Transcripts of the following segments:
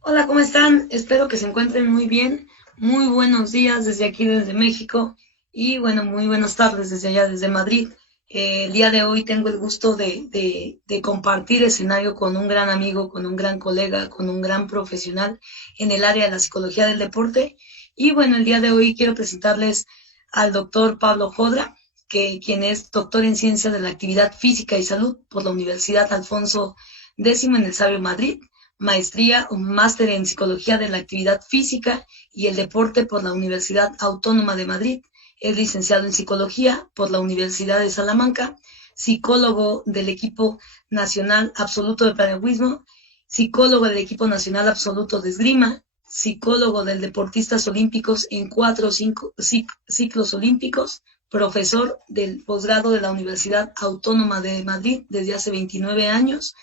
Hola, ¿cómo están? Espero que se encuentren muy bien. Muy buenos días desde aquí, desde México. Y bueno, muy buenas tardes desde allá, desde Madrid. El día de hoy tengo el gusto de compartir escenario con un gran amigo, con un gran colega, con un gran profesional en el área de la psicología del deporte. Y bueno, el día de hoy quiero presentarles al doctor Pablo Jodra, quien es doctor en ciencias de la actividad física y salud por la Universidad Alfonso X en el Sabio Madrid, maestría o máster en Psicología de la Actividad Física y el Deporte por la Universidad Autónoma de Madrid. Es licenciado en Psicología por la Universidad de Salamanca, psicólogo del equipo nacional absoluto de piragüismo, psicólogo del equipo nacional absoluto de esgrima, psicólogo del deportistas olímpicos en 4 o 5 ciclos olímpicos, profesor del posgrado de la Universidad Autónoma de Madrid desde hace 29 años,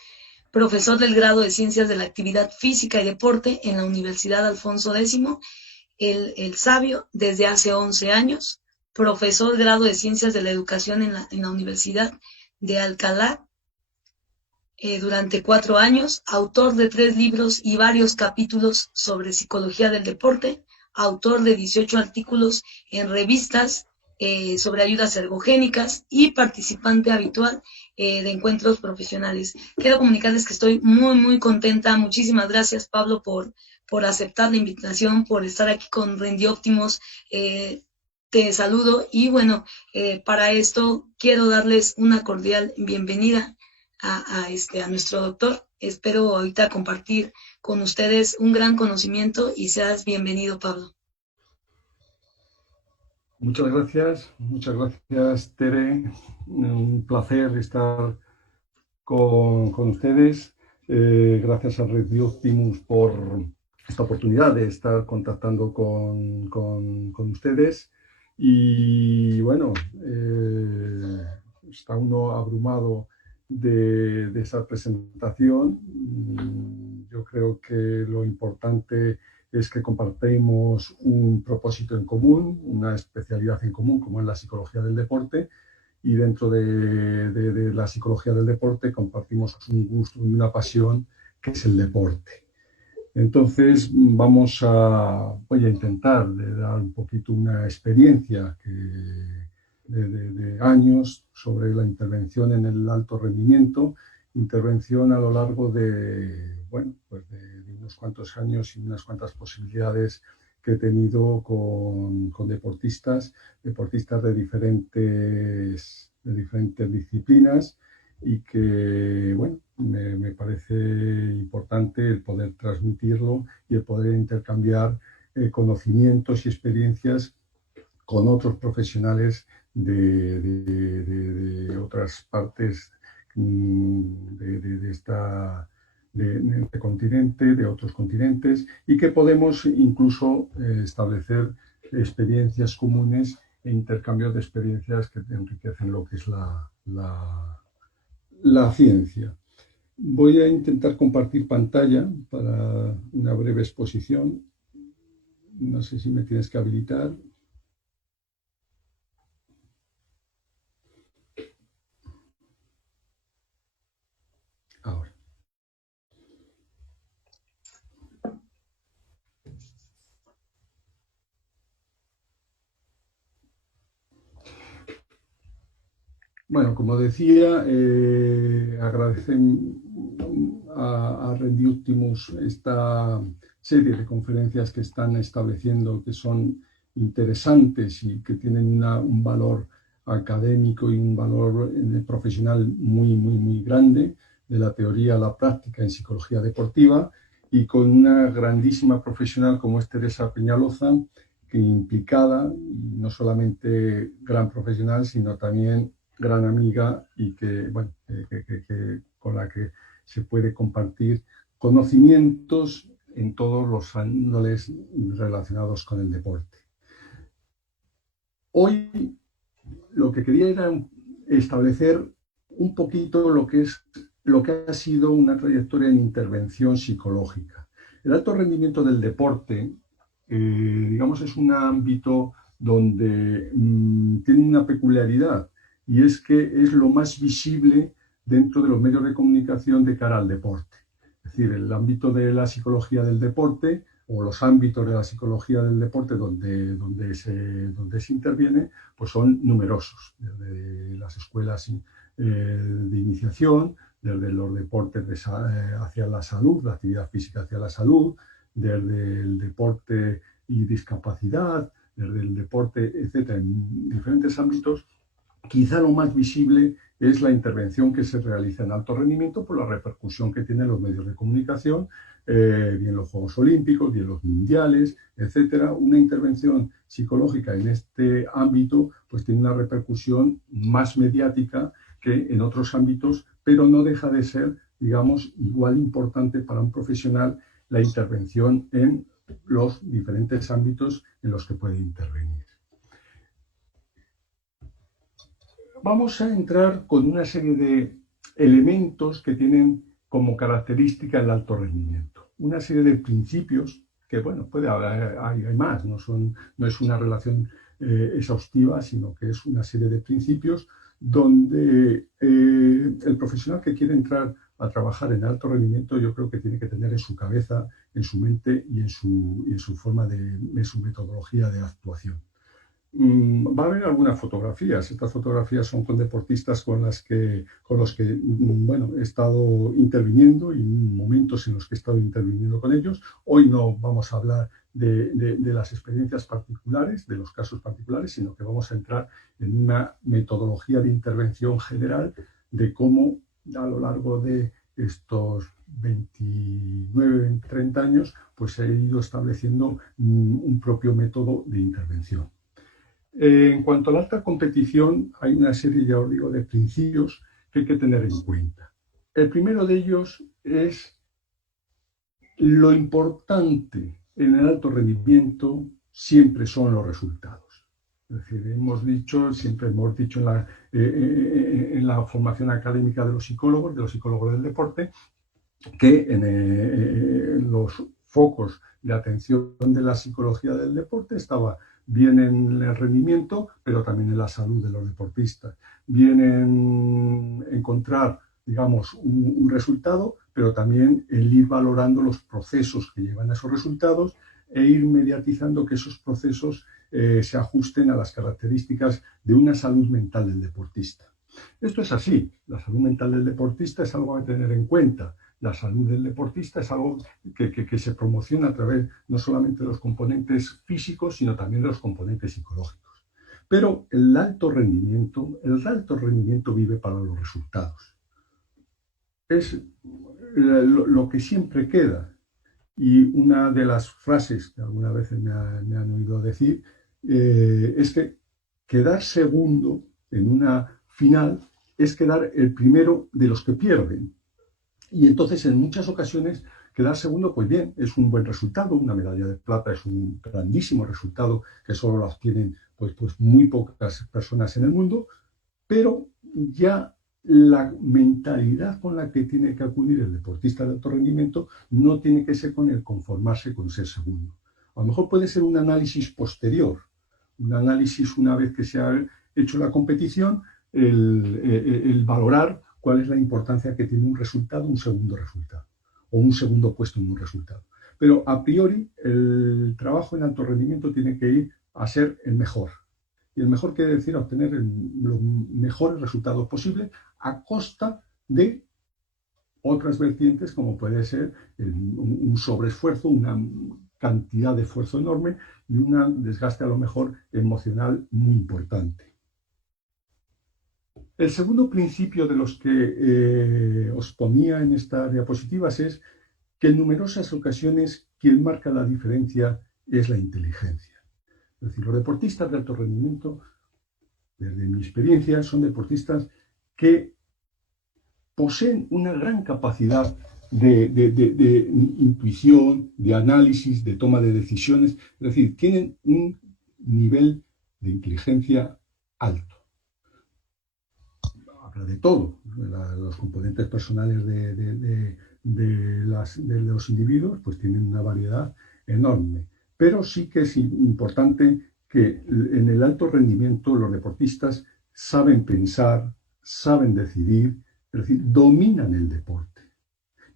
profesor del grado de Ciencias de la Actividad Física y Deporte en la Universidad Alfonso X, el Sabio, desde hace 11 años, profesor del grado de Ciencias de la Educación en la Universidad de Alcalá durante 4 años, autor de 3 libros y varios capítulos sobre psicología del deporte, autor de 18 artículos en revistas sobre ayudas ergogénicas y participante habitual de encuentros profesionales. Quiero comunicarles que estoy muy, muy contenta. Muchísimas gracias, Pablo, por aceptar la invitación, por estar aquí con Rendi Óptimos. Te saludo y bueno, para esto quiero darles una cordial bienvenida a nuestro doctor. Espero ahorita compartir con ustedes un gran conocimiento y seas bienvenido, Pablo. Muchas gracias, Tere. Un placer estar con ustedes. Gracias a Red Optimus por esta oportunidad de estar contactando con ustedes. Y bueno, está uno abrumado de esa presentación. Yo creo que lo importante es que compartimos un propósito en común, una especialidad en común, como es la psicología del deporte, y dentro de la psicología del deporte compartimos un gusto y una pasión que es el deporte. Entonces voy a intentar de dar un poquito una experiencia de años sobre la intervención en el alto rendimiento, intervención a lo largo bueno, pues de unos cuantos años y unas cuantas posibilidades que he tenido con deportistas de diferentes disciplinas y que, bueno, me parece importante el poder transmitirlo y el poder intercambiar conocimientos y experiencias con otros profesionales de otras partes de esta de este continente, de otros continentes, y que podemos incluso establecer experiencias comunes e intercambios de experiencias que enriquecen lo que es la ciencia. Voy a intentar compartir pantalla para una breve exposición. No sé si me tienes que habilitar. Ahora. Bueno, como decía, agradecen a Rendi Optimus esta serie de conferencias que están estableciendo, que son interesantes y que tienen un valor académico y un valor profesional muy, muy, muy grande, de la teoría a la práctica en psicología deportiva, y con una grandísima profesional como es Teresa Peñaloza, que implicada, y no solamente gran profesional, sino también gran amiga y bueno, con la que se puede compartir conocimientos en todos los ándoles relacionados con el deporte. Hoy lo que quería era establecer un poquito lo que ha sido una trayectoria en intervención psicológica. El alto rendimiento del deporte, digamos, es un ámbito donde tiene una peculiaridad, y es que es lo más visible dentro de los medios de comunicación de cara al deporte. Es decir, el ámbito de la psicología del deporte o los ámbitos de la psicología del deporte donde se interviene, pues son numerosos, desde las escuelas de iniciación, desde los deportes hacia la salud, la actividad física hacia la salud, desde el deporte y discapacidad, desde el deporte, etcétera, en diferentes ámbitos. Quizá lo más visible es la intervención que se realiza en alto rendimiento por la repercusión que tienen los medios de comunicación, bien los Juegos Olímpicos, bien los Mundiales, etcétera. Una intervención psicológica en este ámbito pues tiene una repercusión más mediática que en otros ámbitos, pero no deja de ser, digamos, igual importante para un profesional la intervención en los diferentes ámbitos en los que puede intervenir. Vamos a entrar con una serie de elementos que tienen como característica el alto rendimiento. Una serie de principios que, bueno, puede haber, hay más, no es una relación exhaustiva, sino que es una serie de principios donde el profesional que quiere entrar a trabajar en alto rendimiento, yo creo que tiene que tener en su cabeza, en su mente y en su forma en su metodología de actuación. Va a haber algunas fotografías. Estas fotografías son con deportistas con los que bueno, he estado interviniendo y momentos en los que he estado interviniendo con ellos. Hoy no vamos a hablar de las experiencias particulares, de los casos particulares, sino que vamos a entrar en una metodología de intervención general de cómo a lo largo de estos 29, 30 años, pues he ido estableciendo un propio método de intervención. En cuanto a la alta competición, hay una serie, ya os digo, de principios que hay que tener en cuenta. El primero de ellos es lo importante en el alto rendimiento siempre son los resultados. Es decir, siempre hemos dicho en la formación académica de los psicólogos del deporte, que en los focos de atención de la psicología del deporte estaba bien en el rendimiento, pero también en la salud de los deportistas. Bien en encontrar, digamos, un resultado, pero también el ir valorando los procesos que llevan a esos resultados e ir mediatizando que esos procesos se ajusten a las características de una salud mental del deportista. Esto es así. La salud mental del deportista es algo a tener en cuenta. La salud del deportista es algo que se promociona a través no solamente de los componentes físicos, sino también de los componentes psicológicos. Pero el alto rendimiento vive para los resultados. Es lo que siempre queda. Y una de las frases que algunas veces me han oído decir es que quedar segundo en una final es quedar el primero de los que pierden. Y entonces, en muchas ocasiones, quedar segundo, pues bien, es un buen resultado. Una medalla de plata es un grandísimo resultado que solo lo obtienen pues muy pocas personas en el mundo, pero ya la mentalidad con la que tiene que acudir el deportista de alto rendimiento no tiene que ser con el conformarse con ser segundo. A lo mejor puede ser un análisis posterior, un análisis una vez que se ha hecho la competición, el valorar cuál es la importancia que tiene un resultado, un segundo resultado, o un segundo puesto en un resultado. Pero a priori el trabajo en alto rendimiento tiene que ir a ser el mejor. Y el mejor quiere decir obtener los mejores resultados posibles a costa de otras vertientes como puede ser un sobreesfuerzo, una cantidad de esfuerzo enorme y un desgaste a lo mejor emocional muy importante. El segundo principio de los que os ponía en estas diapositivas es que en numerosas ocasiones quien marca la diferencia es la inteligencia. Es decir, los deportistas de alto rendimiento, desde mi experiencia, son deportistas que poseen una gran capacidad de intuición, de análisis, de toma de decisiones. Es decir, tienen un nivel de inteligencia alto. Habla de todo, los componentes personales de los individuos, pues tienen una variedad enorme. Pero sí que es importante que en el alto rendimiento los deportistas saben pensar, saben decidir, es decir, dominan el deporte.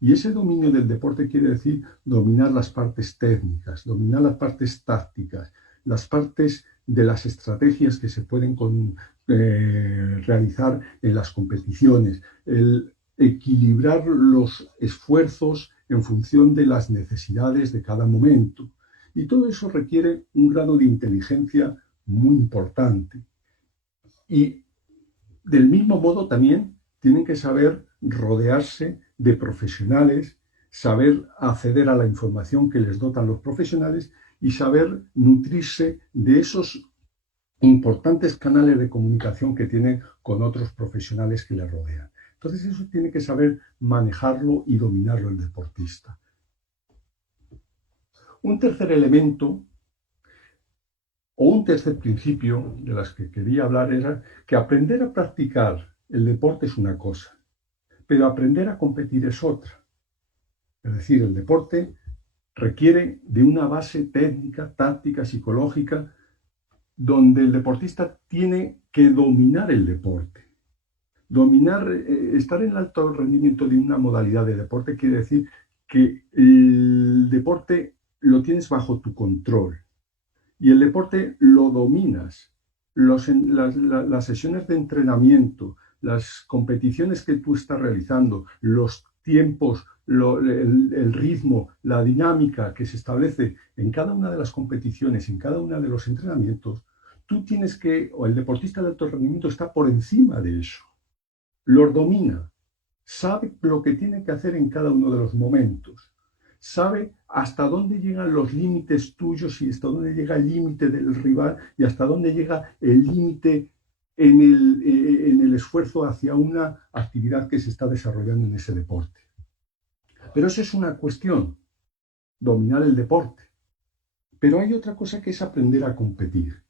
Y ese dominio del deporte quiere decir dominar las partes técnicas, dominar las partes tácticas, las partes de las estrategias que se pueden realizar en las competiciones, el equilibrar los esfuerzos en función de las necesidades de cada momento. Y todo eso requiere un grado de inteligencia muy importante. Y del mismo modo también tienen que saber rodearse de profesionales, saber acceder a la información que les dotan los profesionales y saber nutrirse de esos importantes canales de comunicación que tienen con otros profesionales que les rodean. Entonces eso tiene que saber manejarlo y dominarlo el deportista. Un tercer elemento o un tercer principio de las que quería hablar era que aprender a practicar el deporte es una cosa, pero aprender a competir es otra. Es decir, el deporte requiere de una base técnica, táctica, psicológica, donde el deportista tiene que dominar el deporte. Estar en el alto rendimiento de una modalidad de deporte quiere decir que el deporte lo tienes bajo tu control y el deporte lo dominas. Las sesiones de entrenamiento, las competiciones que tú estás realizando, los tiempos, el ritmo, la dinámica que se establece en cada una de las competiciones, en cada uno de los entrenamientos, tú tienes que, o el deportista de alto rendimiento está por encima de eso, los domina, sabe lo que tiene que hacer en cada uno de los momentos, sabe hasta dónde llegan los límites tuyos y hasta dónde llega el límite del rival y hasta dónde llega el límite en el esfuerzo hacia una actividad que se está desarrollando en ese deporte. Pero eso es una cuestión, dominar el deporte. Pero hay otra cosa que es aprender a competir.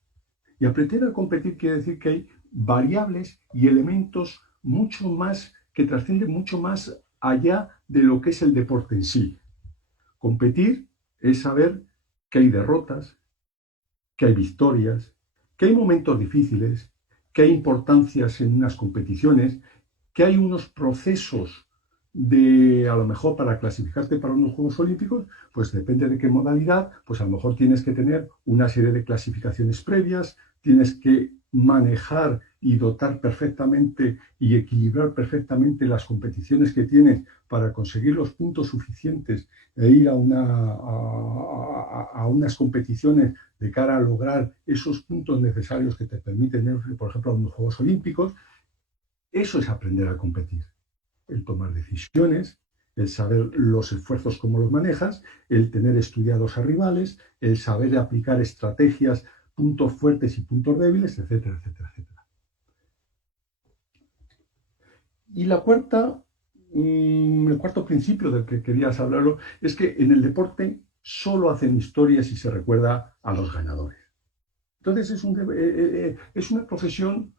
Y aprender a competir quiere decir que hay variables y elementos mucho más, que trascienden mucho más allá de lo que es el deporte en sí. Competir es saber que hay derrotas, que hay victorias, que hay momentos difíciles, que hay importancias en unas competiciones, que hay unos procesos a lo mejor para clasificarte para unos Juegos Olímpicos, pues depende de qué modalidad, pues a lo mejor tienes que tener una serie de clasificaciones previas, tienes que manejar y dotar perfectamente y equilibrar perfectamente las competiciones que tienes para conseguir los puntos suficientes e ir a unas competiciones de cara a lograr esos puntos necesarios que te permiten ir, por ejemplo, a unos Juegos Olímpicos. Eso es aprender a competir. El tomar decisiones, el saber los esfuerzos cómo los manejas, el tener estudiados a rivales, el saber aplicar estrategias, puntos fuertes y puntos débiles, etcétera, etcétera, etcétera. Y el cuarto principio del que querías hablarlo es que en el deporte solo hacen historias y se recuerda a los ganadores. Entonces es una profesión.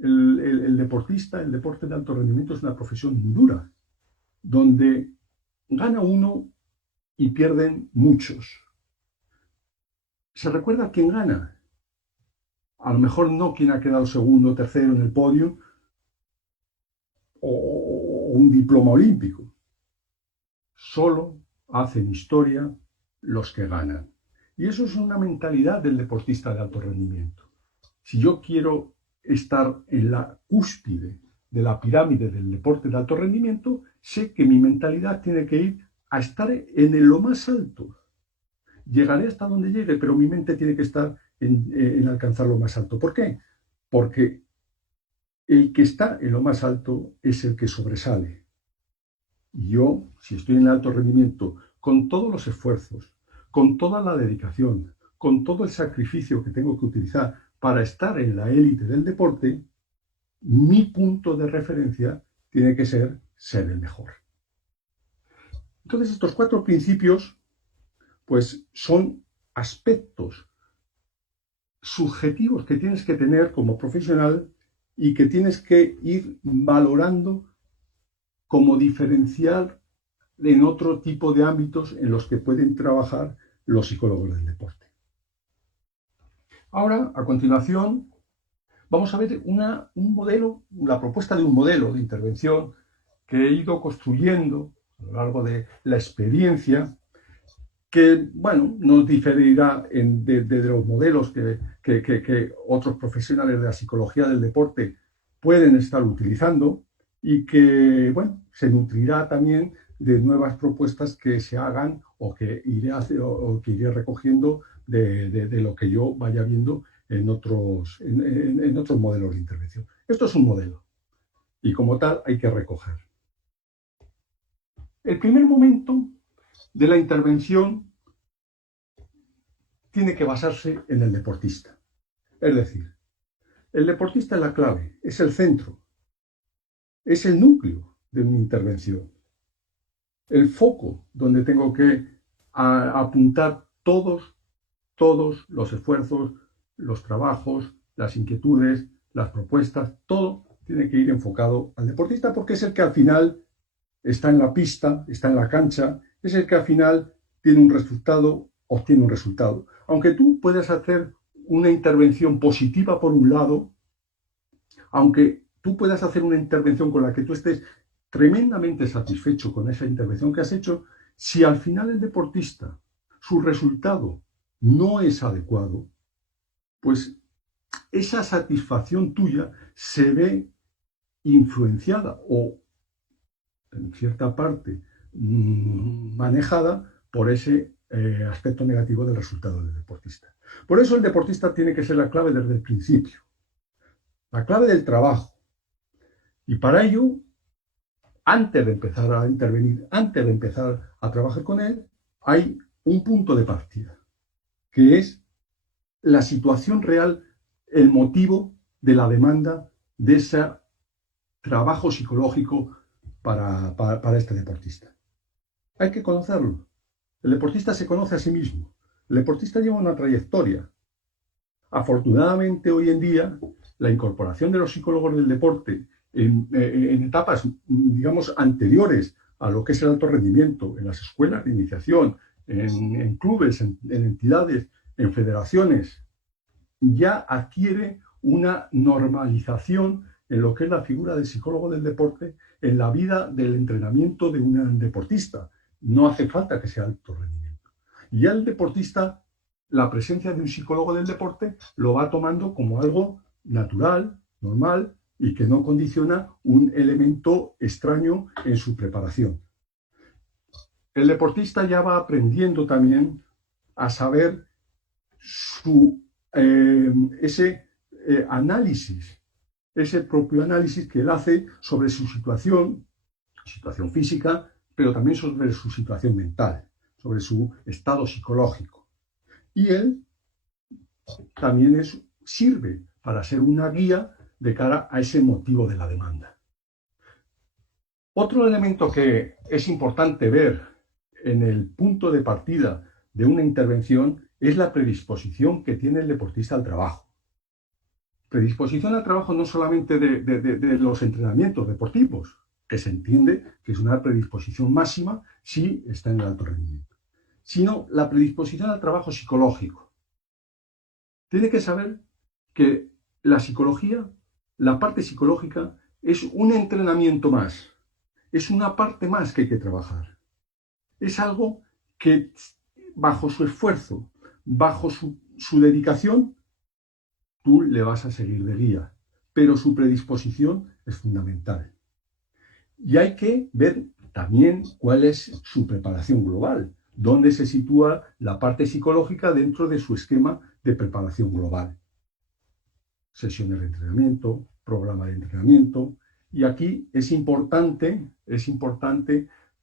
El deportista, el deporte de alto rendimiento es una profesión muy dura, donde gana uno y pierden muchos. Se recuerda a quién gana. A lo mejor no quien ha quedado segundo o tercero en el podio o un diploma olímpico. Solo hacen historia los que ganan. Y eso es una mentalidad del deportista de alto rendimiento. Si yo quiero estar en la cúspide de la pirámide del deporte de alto rendimiento, sé que mi mentalidad tiene que ir a estar en lo más alto. Llegaré hasta donde llegue, pero mi mente tiene que estar en alcanzar lo más alto. ¿Por qué? Porque el que está en lo más alto es el que sobresale. Yo, si estoy en alto rendimiento, con todos los esfuerzos, con toda la dedicación, con todo el sacrificio que tengo que utilizar para estar en la élite del deporte, mi punto de referencia tiene que ser el mejor. Entonces, estos 4 principios, pues, son aspectos subjetivos que tienes que tener como profesional y que tienes que ir valorando como diferencial en otro tipo de ámbitos en los que pueden trabajar los psicólogos del deporte. Ahora, a continuación, vamos a ver un modelo, la propuesta de un modelo de intervención que he ido construyendo a lo largo de la experiencia, que, bueno, nos diferirá de los modelos que otros profesionales de la psicología del deporte pueden estar utilizando y que, bueno, se nutrirá también de nuevas propuestas que se hagan o que iré recogiendo de lo que yo vaya viendo en otros modelos de intervención. Esto es un modelo y como tal hay que recoger. El primer momento de la intervención tiene que basarse en el deportista. Es decir, el deportista es la clave, es el centro, es el núcleo de mi intervención, el foco donde tengo que apuntar todos los esfuerzos, los trabajos, las inquietudes, las propuestas, todo tiene que ir enfocado al deportista porque es el que al final está en la pista, está en la cancha, es el que al final tiene un resultado, obtiene un resultado. Aunque tú puedas hacer una intervención positiva por un lado, aunque tú puedas hacer una intervención con la que tú estés tremendamente satisfecho con esa intervención que has hecho, si al final el deportista, su resultado no es adecuado, pues esa satisfacción tuya se ve influenciada o en cierta parte manejada por ese aspecto negativo del resultado del deportista. Por eso el deportista tiene que ser la clave desde el principio, la clave del trabajo. Y para ello, antes de empezar a intervenir, antes de empezar a trabajar con él, hay un punto de partida, que es la situación real, el motivo de la demanda de ese trabajo psicológico para este deportista. Hay que conocerlo. El deportista se conoce a sí mismo. El deportista lleva una trayectoria. Afortunadamente, hoy en día, la incorporación de los psicólogos del deporte en etapas, digamos, anteriores a lo que es el alto rendimiento, en las escuelas de iniciación, en clubes, en entidades, en federaciones, ya adquiere una normalización en lo que es la figura del psicólogo del deporte en la vida del entrenamiento de un deportista. No hace falta que sea alto rendimiento. Y ya el deportista, la presencia de un psicólogo del deporte lo va tomando como algo natural, normal y que no condiciona un elemento extraño en su preparación. El deportista ya va aprendiendo también a saber ese análisis, ese propio análisis que él hace sobre su situación física, pero también sobre su situación mental, sobre su estado psicológico. Y él también sirve para ser una guía de cara a ese motivo de la demanda. Otro elemento que es importante ver en el punto de partida de una intervención es la predisposición que tiene el deportista al trabajo. Predisposición al trabajo no solamente de los entrenamientos deportivos, que se entiende que es una predisposición máxima si está en el alto rendimiento, sino la predisposición al trabajo psicológico. Tiene que saber que la psicología, la parte psicológica, es un entrenamiento más, es una parte más que hay que trabajar. Es algo que bajo su esfuerzo, bajo su dedicación, tú le vas a seguir de guía, pero su predisposición es fundamental. Y hay que ver también cuál es su preparación global, dónde se sitúa la parte psicológica dentro de su esquema de preparación global. Sesiones de entrenamiento, programa de entrenamiento, y aquí es importante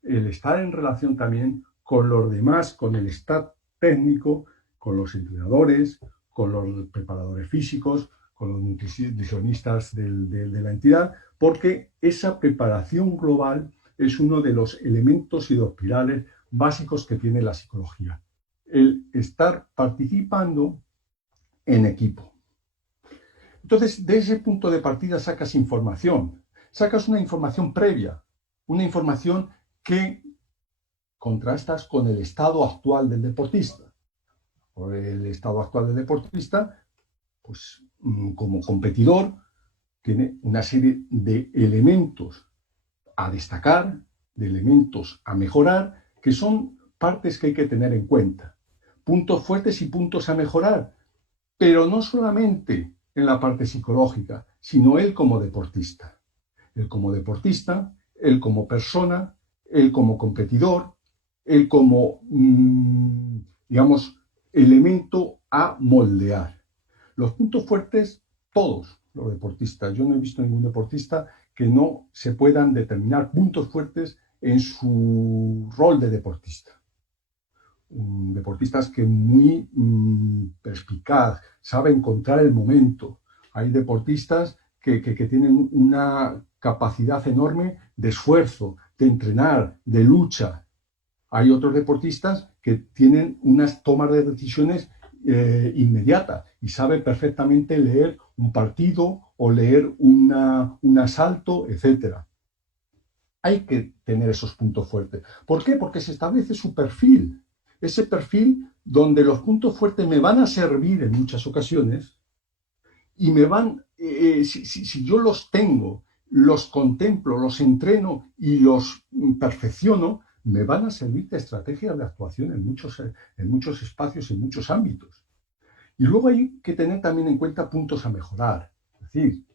el estar en relación también con los demás, con el staff técnico, con los entrenadores, con los preparadores físicos, con los nutricionistas de la entidad, porque esa preparación global es uno de los elementos y los pilares básicos que tiene la psicología. El estar participando en equipo. Entonces, de ese punto de partida sacas información. Sacas una información previa, una información que contrastas con el estado actual del deportista. Por el estado actual del deportista, pues como competidor, tiene una serie de elementos a destacar, de elementos a mejorar que son partes que hay que tener en cuenta. Puntos fuertes y puntos a mejorar, pero no solamente en la parte psicológica, sino él como deportista. Él como deportista, él como persona, él como competidor, él como, digamos, elemento a moldear. Los puntos fuertes, todos los deportistas. Yo no he visto ningún deportista que no se puedan determinar puntos fuertes en su rol de deportista. Deportistas que muy perspicaz, sabe encontrar el momento. Hay deportistas que tienen una capacidad enorme de esfuerzo, de entrenar, de lucha. Hay otros deportistas que tienen unas tomas de decisiones inmediatas y sabe perfectamente leer un partido o leer un asalto, etc. Hay que tener esos puntos fuertes. ¿Por qué? Porque se establece su perfil. Ese perfil donde los puntos fuertes me van a servir en muchas ocasiones y me van, si yo los tengo, los contemplo, los entreno y los perfecciono, me van a servir de estrategia de actuación en muchos espacios, en muchos ámbitos. Y luego hay que tener también en cuenta puntos a mejorar. Es decir,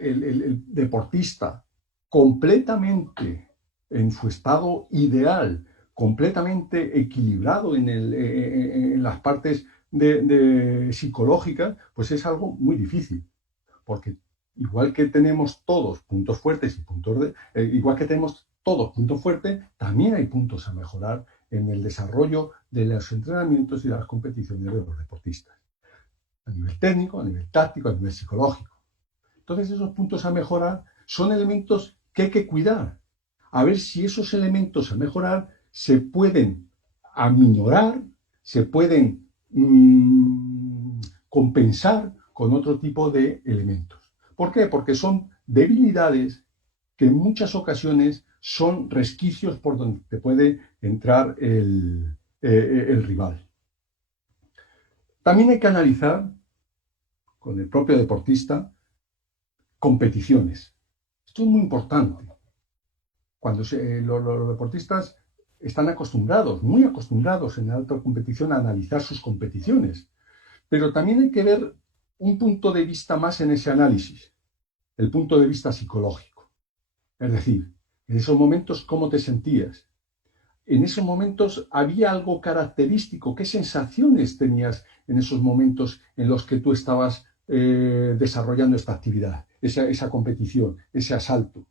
el deportista completamente en su estado ideal, completamente equilibrado en las partes psicológicas, pues es algo muy difícil. Porque igual que tenemos todos puntos fuertes y igual que tenemos todos puntos fuertes, también hay puntos a mejorar en el desarrollo de los entrenamientos y de las competiciones de los deportistas. A nivel técnico, a nivel táctico, a nivel psicológico. Entonces esos puntos a mejorar son elementos que hay que cuidar. A ver si esos elementos a mejorar se pueden aminorar, se pueden compensar con otro tipo de elementos. ¿Por qué? Porque son debilidades que en muchas ocasiones son resquicios por donde te puede entrar el rival. También hay que analizar con el propio deportista competiciones. Esto es muy importante. Cuando los deportistas están acostumbrados, muy acostumbrados en la alta competición a analizar sus competiciones, pero también hay que ver un punto de vista más en ese análisis, el punto de vista psicológico. Es decir, en esos momentos, ¿cómo te sentías? En esos momentos, ¿había algo característico? ¿Qué sensaciones tenías en esos momentos en los que tú estabas desarrollando esta actividad, esa competición, ese asalto?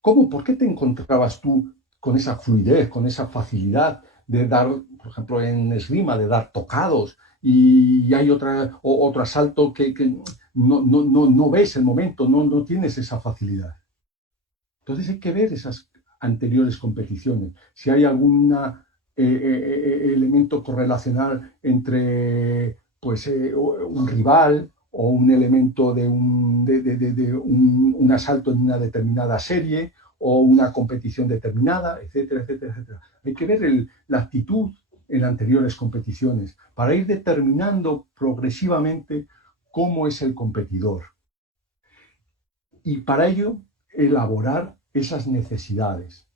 ¿Cómo? ¿Por qué te encontrabas tú con esa fluidez, con esa facilidad de dar, por ejemplo, en esgrima, de dar tocados, y hay otro asalto que no ves el momento, no tienes esa facilidad? Entonces hay que ver esas anteriores competiciones, si hay algún elemento correlacional entre pues, un rival o un elemento de un asalto en una determinada serie o una competición determinada, etcétera, etcétera, etcétera. Hay que ver la actitud en anteriores competiciones para ir determinando progresivamente cómo es el competidor. Y para ello, elaborar esas necesidades.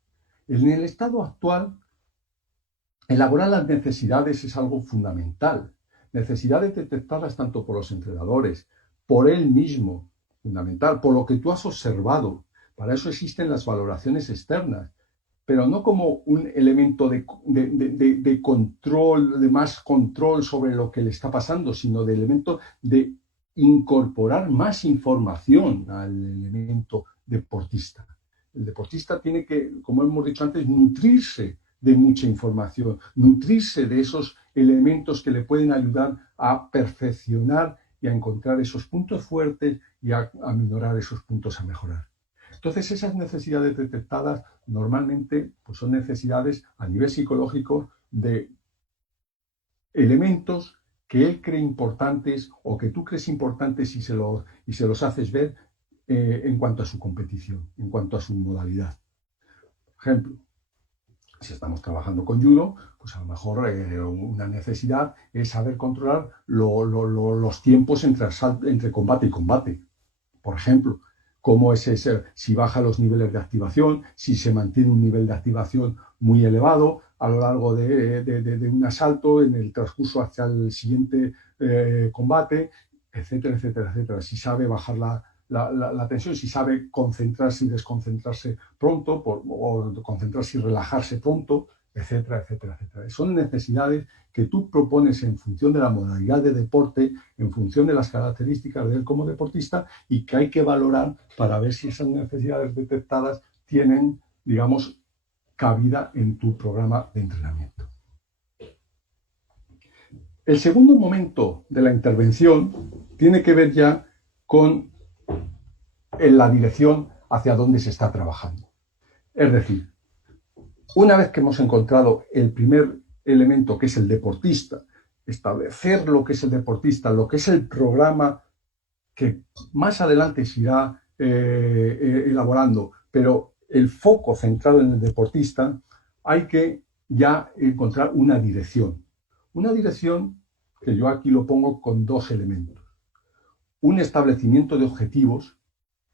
En el estado actual, elaborar las necesidades es algo fundamental. Necesidades detectadas tanto por los entrenadores, por él mismo, fundamental, por lo que tú has observado. Para eso existen las valoraciones externas, pero no como un elemento de control, de más control sobre lo que le está pasando, sino de elemento de incorporar más información al elemento deportista. El deportista tiene que, como hemos dicho antes, nutrirse de mucha información, nutrirse de esos elementos que le pueden ayudar a perfeccionar y a encontrar esos puntos fuertes y a minorar esos puntos a mejorar. Entonces, esas necesidades detectadas normalmente pues son necesidades a nivel psicológico de elementos que él cree importantes o que tú crees importantes y se los haces ver en cuanto a su competición, en cuanto a su modalidad. Por ejemplo, si estamos trabajando con judo, pues a lo mejor una necesidad es saber controlar los tiempos entre combate y combate. Por ejemplo, cómo es ese, si baja los niveles de activación, si se mantiene un nivel de activación muy elevado a lo largo de un asalto, en el transcurso hacia el siguiente combate, etcétera, etcétera, etcétera. Si sabe bajar la tensión, si sabe concentrarse y desconcentrarse pronto, o concentrarse y relajarse pronto, etcétera, etcétera, etcétera. Son necesidades que tú propones en función de la modalidad de deporte, en función de las características de él como deportista, y que hay que valorar para ver si esas necesidades detectadas tienen, digamos, cabida en tu programa de entrenamiento. El segundo momento de la intervención tiene que ver ya con la dirección hacia donde se está trabajando. Es decir, una vez que hemos encontrado el primer elemento, que es el deportista, establecer lo que es el deportista, lo que es el programa que más adelante se irá elaborando, pero el foco centrado en el deportista, hay que ya encontrar una dirección. Una dirección que yo aquí lo pongo con dos elementos. Un establecimiento de objetivos.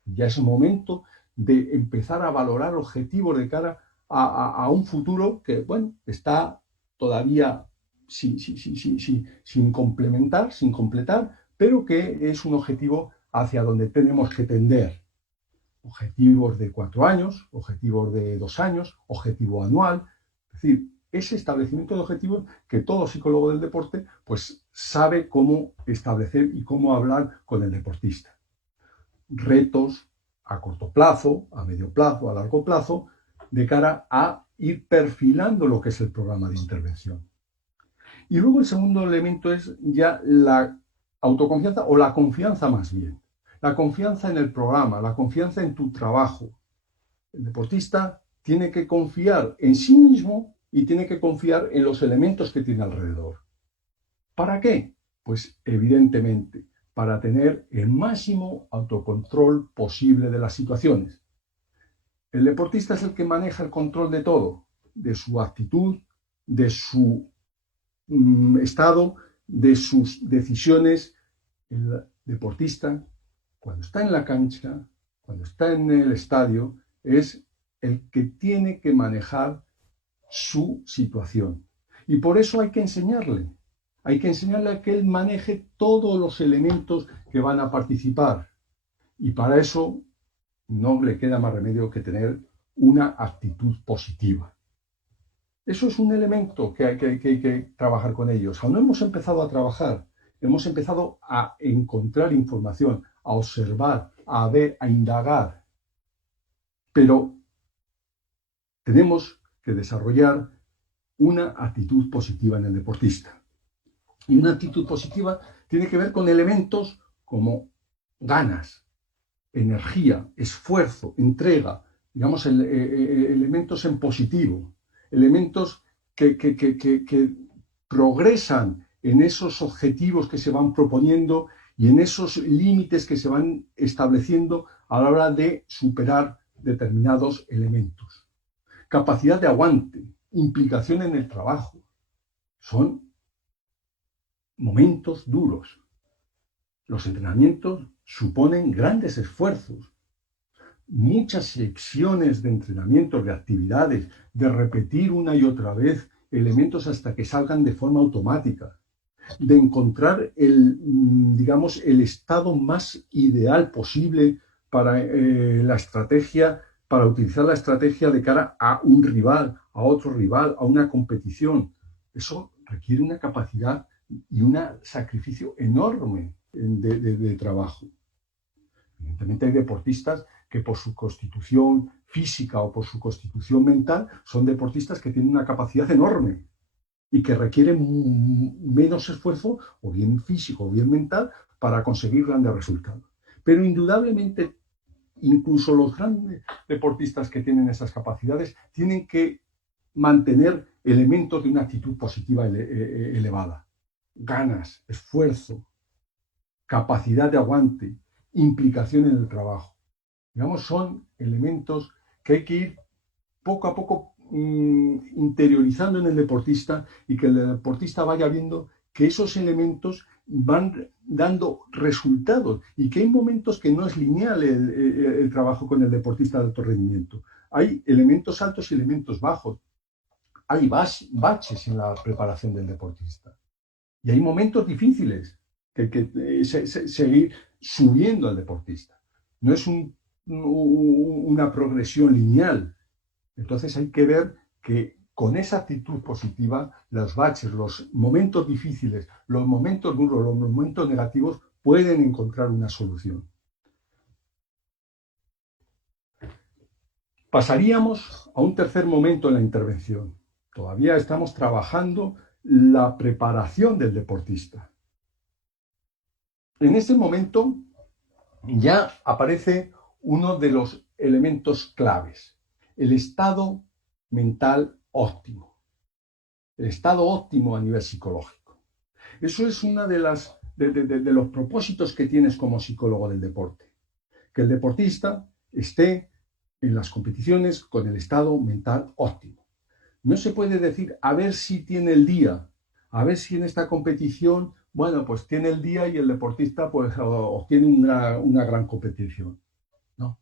Ya es momento de empezar a valorar objetivos de cara a un futuro que, bueno, está todavía sin complementar, sin completar, pero que es un objetivo hacia donde tenemos que tender. Objetivos de 4 años, objetivos de 2 años, objetivo anual. Es decir, ese establecimiento de objetivos que todo psicólogo del deporte pues sabe cómo establecer y cómo hablar con el deportista. Retos a corto plazo, a medio plazo, a largo plazo, de cara a ir perfilando lo que es el programa de intervención. Y luego el segundo elemento es ya la autoconfianza, o la confianza más bien. La confianza en el programa, la confianza en tu trabajo. El deportista tiene que confiar en sí mismo y tiene que confiar en los elementos que tiene alrededor. ¿Para qué? Pues evidentemente para tener el máximo autocontrol posible de las situaciones. El deportista es el que maneja el control de todo, de su actitud, de su estado, de sus decisiones. El deportista, cuando está en la cancha, cuando está en el estadio, es el que tiene que manejar su situación. Y por eso hay que enseñarle. Hay que enseñarle a que él maneje todos los elementos que van a participar. Y para eso no le queda más remedio que tener una actitud positiva. Eso es un elemento que hay que trabajar con ellos. Aún no hemos empezado a trabajar, hemos empezado a encontrar información, a observar, a ver, a indagar. Pero tenemos que desarrollar una actitud positiva en el deportista. Y una actitud positiva tiene que ver con elementos como ganas, energía, esfuerzo, entrega, digamos, elementos en positivo, elementos que progresan en esos objetivos que se van proponiendo y en esos límites que se van estableciendo a la hora de superar determinados elementos. Capacidad de aguante, implicación en el trabajo, son momentos duros. Los entrenamientos suponen grandes esfuerzos, muchas secciones de entrenamiento, de actividades, de repetir una y otra vez elementos hasta que salgan de forma automática, de encontrar digamos, el estado más ideal posible para la estrategia, para utilizar la estrategia de cara a un rival, a otro rival, a una competición. Eso requiere una capacidad y un sacrificio enorme de trabajo. Evidentemente hay deportistas que por su constitución física o por su constitución mental son deportistas que tienen una capacidad enorme y que requieren menos esfuerzo, o bien físico o bien mental, para conseguir grandes resultados. Pero indudablemente, incluso los grandes deportistas que tienen esas capacidades tienen que mantener elementos de una actitud positiva elevada. Ganas, esfuerzo, capacidad de aguante, implicación en el trabajo. Digamos, son elementos que hay que ir poco a poco interiorizando en el deportista y que el deportista vaya viendo que esos elementos van dando resultados y que hay momentos que no es lineal el trabajo con el deportista de alto rendimiento. Hay elementos altos y elementos bajos. Hay baches en la preparación del deportista. Y hay momentos difíciles que hay que seguir subiendo al deportista. No es una progresión lineal. Entonces hay que ver que con esa actitud positiva, los baches, los momentos difíciles, los momentos duros, los momentos negativos, pueden encontrar una solución. Pasaríamos a un tercer momento en la intervención. Todavía estamos trabajando la preparación del deportista. En ese momento ya aparece uno de los elementos claves, el estado mental óptimo. El estado óptimo a nivel psicológico. Eso es uno de los propósitos que tienes como psicólogo del deporte. Que el deportista esté en las competiciones con el estado mental óptimo. No se puede decir a ver si tiene el día, a ver si en esta competición, bueno, pues tiene el día y el deportista pues obtiene una gran competición. No.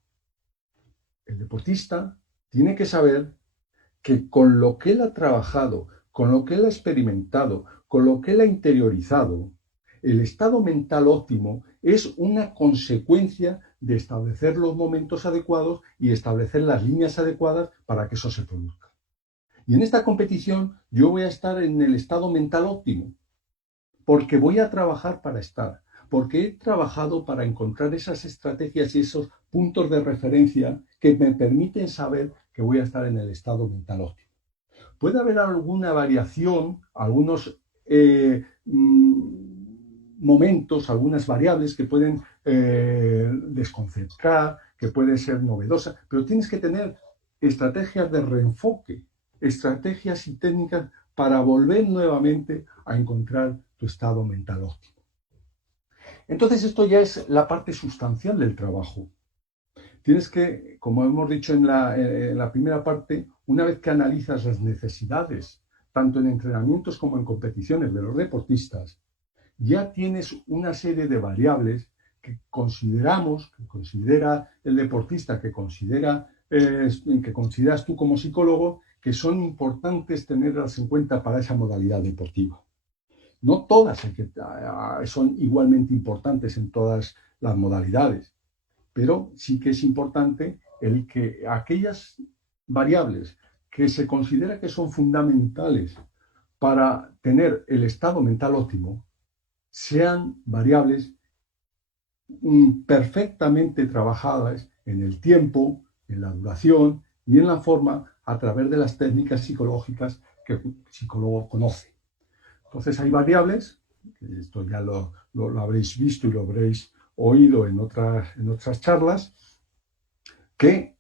El deportista tiene que saber que con lo que él ha trabajado, con lo que él ha experimentado, con lo que él ha interiorizado, el estado mental óptimo es una consecuencia de establecer los momentos adecuados y establecer las líneas adecuadas para que eso se produzca. Y en esta competición yo voy a estar en el estado mental óptimo, porque voy a trabajar para estar, porque he trabajado para encontrar esas estrategias y esos puntos de referencia que me permiten saber que voy a estar en el estado mental óptimo. Puede haber alguna variación, algunos momentos, algunas variables que pueden desconcentrar, que puede ser novedosa, pero tienes que tener estrategias de reenfoque, estrategias y técnicas para volver nuevamente a encontrar tu estado mental óptimo. Entonces esto ya es la parte sustancial del trabajo. Tienes que, como hemos dicho en la primera parte, una vez que analizas las necesidades, tanto en entrenamientos como en competiciones de los deportistas, ya tienes una serie de variables que consideramos, que considera el deportista, que consideras tú como psicólogo, que son importantes tenerlas en cuenta para esa modalidad deportiva. No todas son igualmente importantes en todas las modalidades, pero sí que es importante el que aquellas variables que se considera que son fundamentales para tener el estado mental óptimo sean variables perfectamente trabajadas en el tiempo, en la duración y en la forma a través de las técnicas psicológicas que el psicólogo conoce. Entonces hay variables, esto ya lo habréis visto y lo habréis oído en otras charlas, que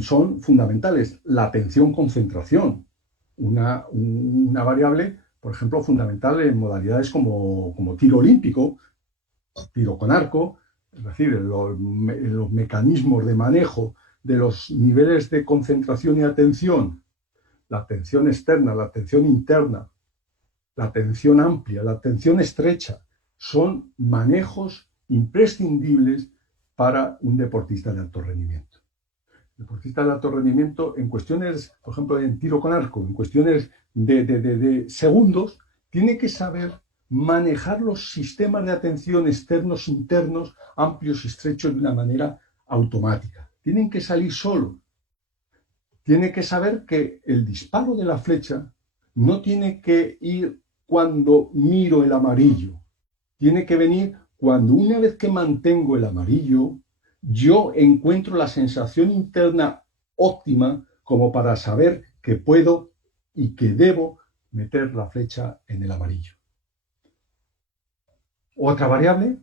son fundamentales. La atención-concentración, una variable, por ejemplo, fundamental en modalidades como tiro olímpico, tiro con arco, es decir, los mecanismos de manejo de los niveles de concentración y atención, la atención externa, la atención interna, la atención amplia, la atención estrecha, son manejos imprescindibles para un deportista de alto rendimiento. El deportista de alto rendimiento, en cuestiones, por ejemplo, en tiro con arco, en cuestiones de segundos, tiene que saber manejar los sistemas de atención externos, internos, amplios y estrechos de una manera automática. Tienen que salir solo. Tiene que saber que el disparo de la flecha no tiene que ir cuando miro el amarillo. Tiene que venir cuando, una vez que mantengo el amarillo, yo encuentro la sensación interna óptima como para saber que puedo y que debo meter la flecha en el amarillo. Otra variable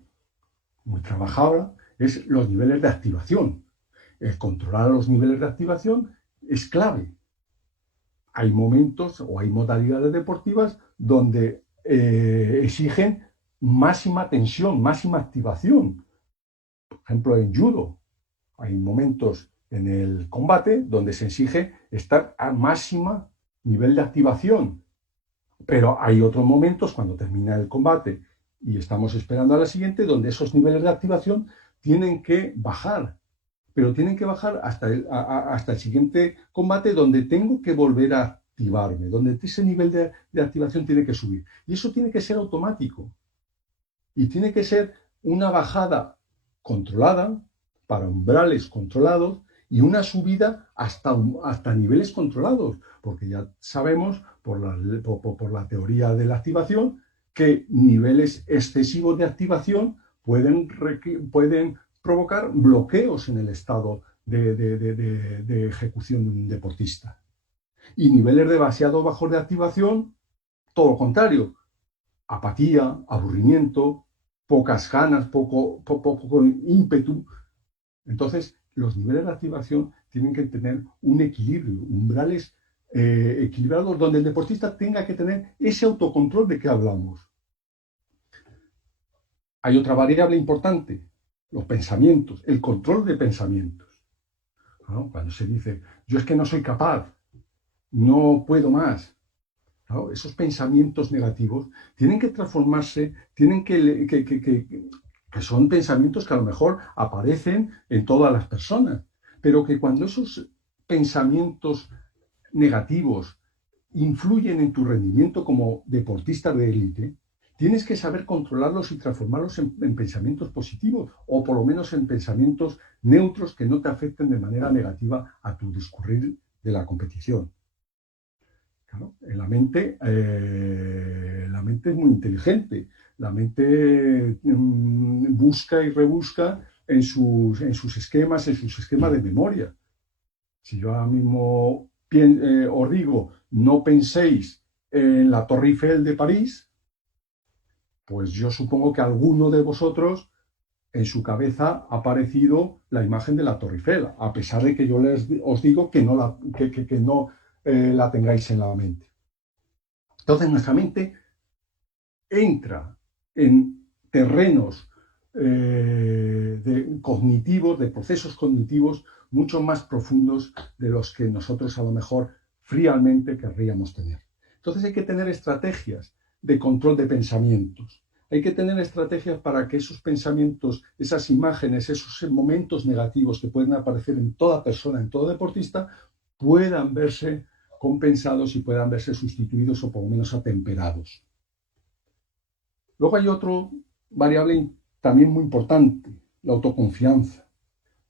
muy trabajada es los niveles de activación. El controlar los niveles de activación es clave. Hay momentos o hay modalidades deportivas donde exigen máxima tensión, máxima activación. Por ejemplo, en judo hay momentos en el combate donde se exige estar a máxima nivel de activación. Pero hay otros momentos cuando termina el combate y estamos esperando a la siguiente, donde esos niveles de activación tienen que bajar, pero tienen que bajar hasta el siguiente combate donde tengo que volver a activarme, donde ese nivel de activación tiene que subir. Y eso tiene que ser automático. Y tiene que ser una bajada controlada para umbrales controlados y una subida hasta niveles controlados, porque ya sabemos por la teoría de la activación que niveles excesivos de activación pueden provocar bloqueos en el estado de ejecución de un deportista. Y niveles demasiado bajos de activación, todo lo contrario, apatía, aburrimiento, pocas ganas, poco ímpetu. Entonces, los niveles de activación tienen que tener un equilibrio, umbrales equilibrados, donde el deportista tenga que tener ese autocontrol de que hablamos. Hay otra variable importante, los pensamientos, el control de pensamientos. ¿No? Cuando se dice, yo es que no soy capaz, no puedo más. ¿No? Esos pensamientos negativos tienen que transformarse, que son pensamientos que a lo mejor aparecen en todas las personas, pero que cuando esos pensamientos negativos influyen en tu rendimiento como deportista de élite, tienes que saber controlarlos y transformarlos en pensamientos positivos o por lo menos en pensamientos neutros que no te afecten de manera negativa a tu discurrir de la competición. Claro, la mente es muy inteligente. La mente busca y rebusca en sus esquemas de memoria. Si yo ahora mismo os digo, no penséis en la Torre Eiffel de París, pues yo supongo que alguno de vosotros en su cabeza ha aparecido la imagen de la Torre Eiffel, a pesar de que yo os digo que no la tengáis en la mente. Entonces nuestra mente entra en terrenos cognitivos, de procesos cognitivos mucho más profundos de los que nosotros a lo mejor fríamente querríamos tener. Entonces hay que tener estrategias de control de pensamientos. Hay que tener estrategias para que esos pensamientos, esas imágenes, esos momentos negativos que pueden aparecer en toda persona, en todo deportista, puedan verse compensados y puedan verse sustituidos o por lo menos atemperados. Luego hay otra variable también muy importante, la autoconfianza.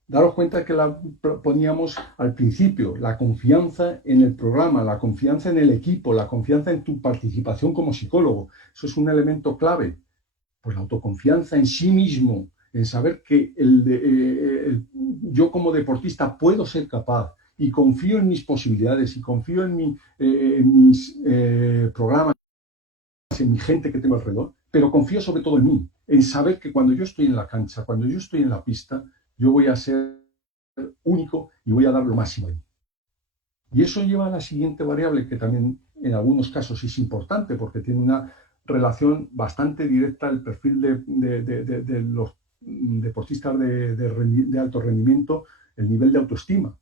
Daros cuenta que la poníamos al principio, la confianza en el programa, la confianza en el equipo, la confianza en tu participación como psicólogo. Eso es un elemento clave. Pues la autoconfianza en sí mismo, en saber que yo como deportista puedo ser capaz y confío en mis posibilidades y confío en mis programas, en mi gente que tengo alrededor, pero confío sobre todo en mí, en saber que cuando yo estoy en la cancha, cuando yo estoy en la pista, yo voy a ser único y voy a dar lo máximo de mí. Y eso lleva a la siguiente variable que también en algunos casos es importante porque tiene una relación bastante directa al perfil de los deportistas de alto rendimiento, el nivel de autoestima.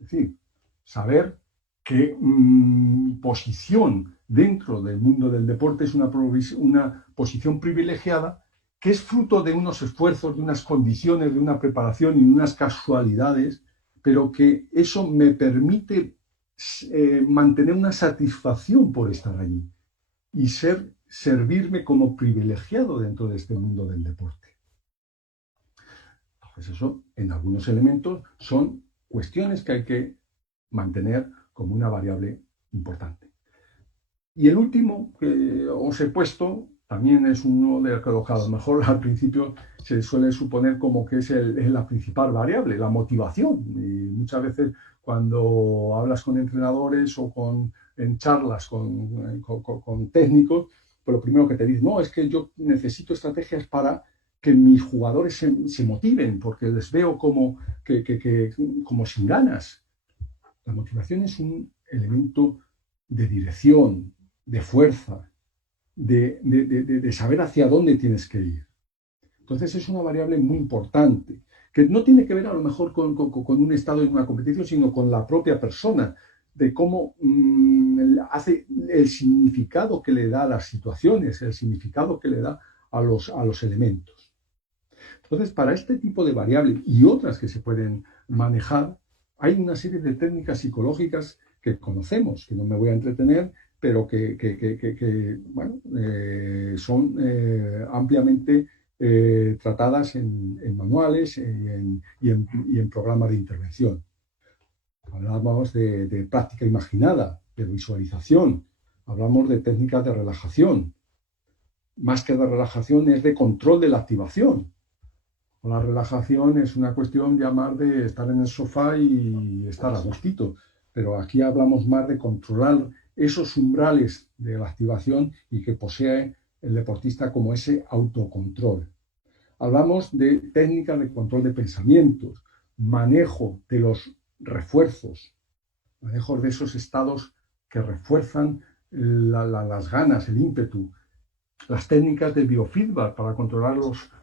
Es decir, saber qué posición dentro del mundo del deporte es una posición privilegiada que es fruto de unos esfuerzos, de unas condiciones, de una preparación y de unas casualidades, pero que eso me permite mantener una satisfacción por estar allí y servirme como privilegiado dentro de este mundo del deporte. Entonces eso, en algunos elementos, son cuestiones que hay que mantener como una variable importante. Y el último que os he puesto también es uno de los que a lo mejor al principio se suele suponer como que es la principal variable, la motivación. Y muchas veces cuando hablas con entrenadores o en charlas con técnicos, pues lo primero que te dicen, no, es que yo necesito estrategias para que mis jugadores se motiven, porque les veo como sin ganas. La motivación es un elemento de dirección, de fuerza, de saber hacia dónde tienes que ir. Entonces es una variable muy importante, que no tiene que ver a lo mejor con un estado en una competición, sino con la propia persona. de cómo hace el significado que le da a las situaciones, el significado que le da a los elementos. Entonces, para este tipo de variables y otras que se pueden manejar, hay una serie de técnicas psicológicas que conocemos, que no me voy a entretener, pero que bueno, son ampliamente tratadas en manuales y en programas de intervención. Hablamos de práctica imaginada, de visualización, hablamos de técnicas de relajación. Más que de relajación es de control de la activación. La relajación es una cuestión ya más de estar en el sofá y estar a gustito, pero aquí hablamos más de controlar esos umbrales de la activación y que posee el deportista como ese autocontrol. Hablamos de técnicas de control de pensamientos, manejo de los refuerzos, manejo de esos estados que refuerzan las ganas, el ímpetu, las técnicas de biofeedback para controlar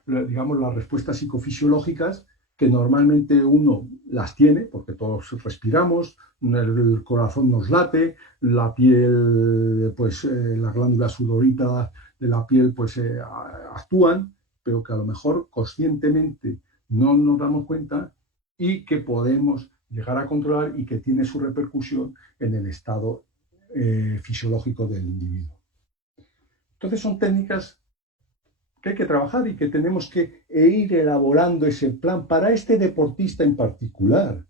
digamos, las respuestas psicofisiológicas que normalmente uno las tiene, porque todos respiramos, el corazón nos late, la piel, pues las glándulas sudoritas de la piel pues actúan, pero que a lo mejor conscientemente no nos damos cuenta y que podemos llegar a controlar y que tiene su repercusión en el estado fisiológico del individuo. Entonces son técnicas que hay que trabajar y que tenemos que ir elaborando ese plan para este deportista en particular.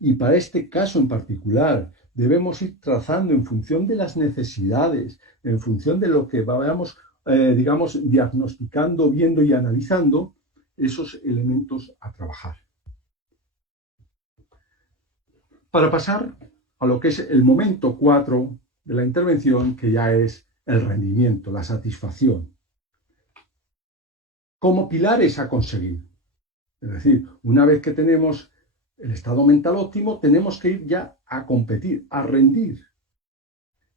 Y para este caso en particular debemos ir trazando en función de las necesidades, en función de lo que vayamos, digamos, diagnosticando, viendo y analizando esos elementos a trabajar. Para pasar a lo que es el momento 4 de la intervención, que ya es el rendimiento, la satisfacción. Como pilares a conseguir. Es decir, una vez que tenemos el estado mental óptimo, tenemos que ir ya a competir, a rendir.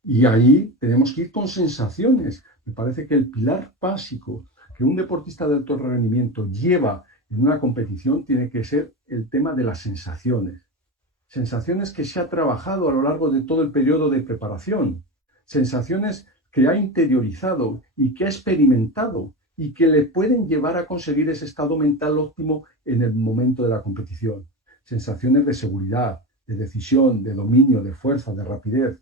Y ahí tenemos que ir con sensaciones. Me parece que el pilar básico que un deportista de alto rendimiento lleva en una competición tiene que ser el tema de las sensaciones. Sensaciones que se ha trabajado a lo largo de todo el periodo de preparación. Sensaciones que ha interiorizado y que ha experimentado y que le pueden llevar a conseguir ese estado mental óptimo en el momento de la competición. Sensaciones de seguridad, de decisión, de dominio, de fuerza, de rapidez,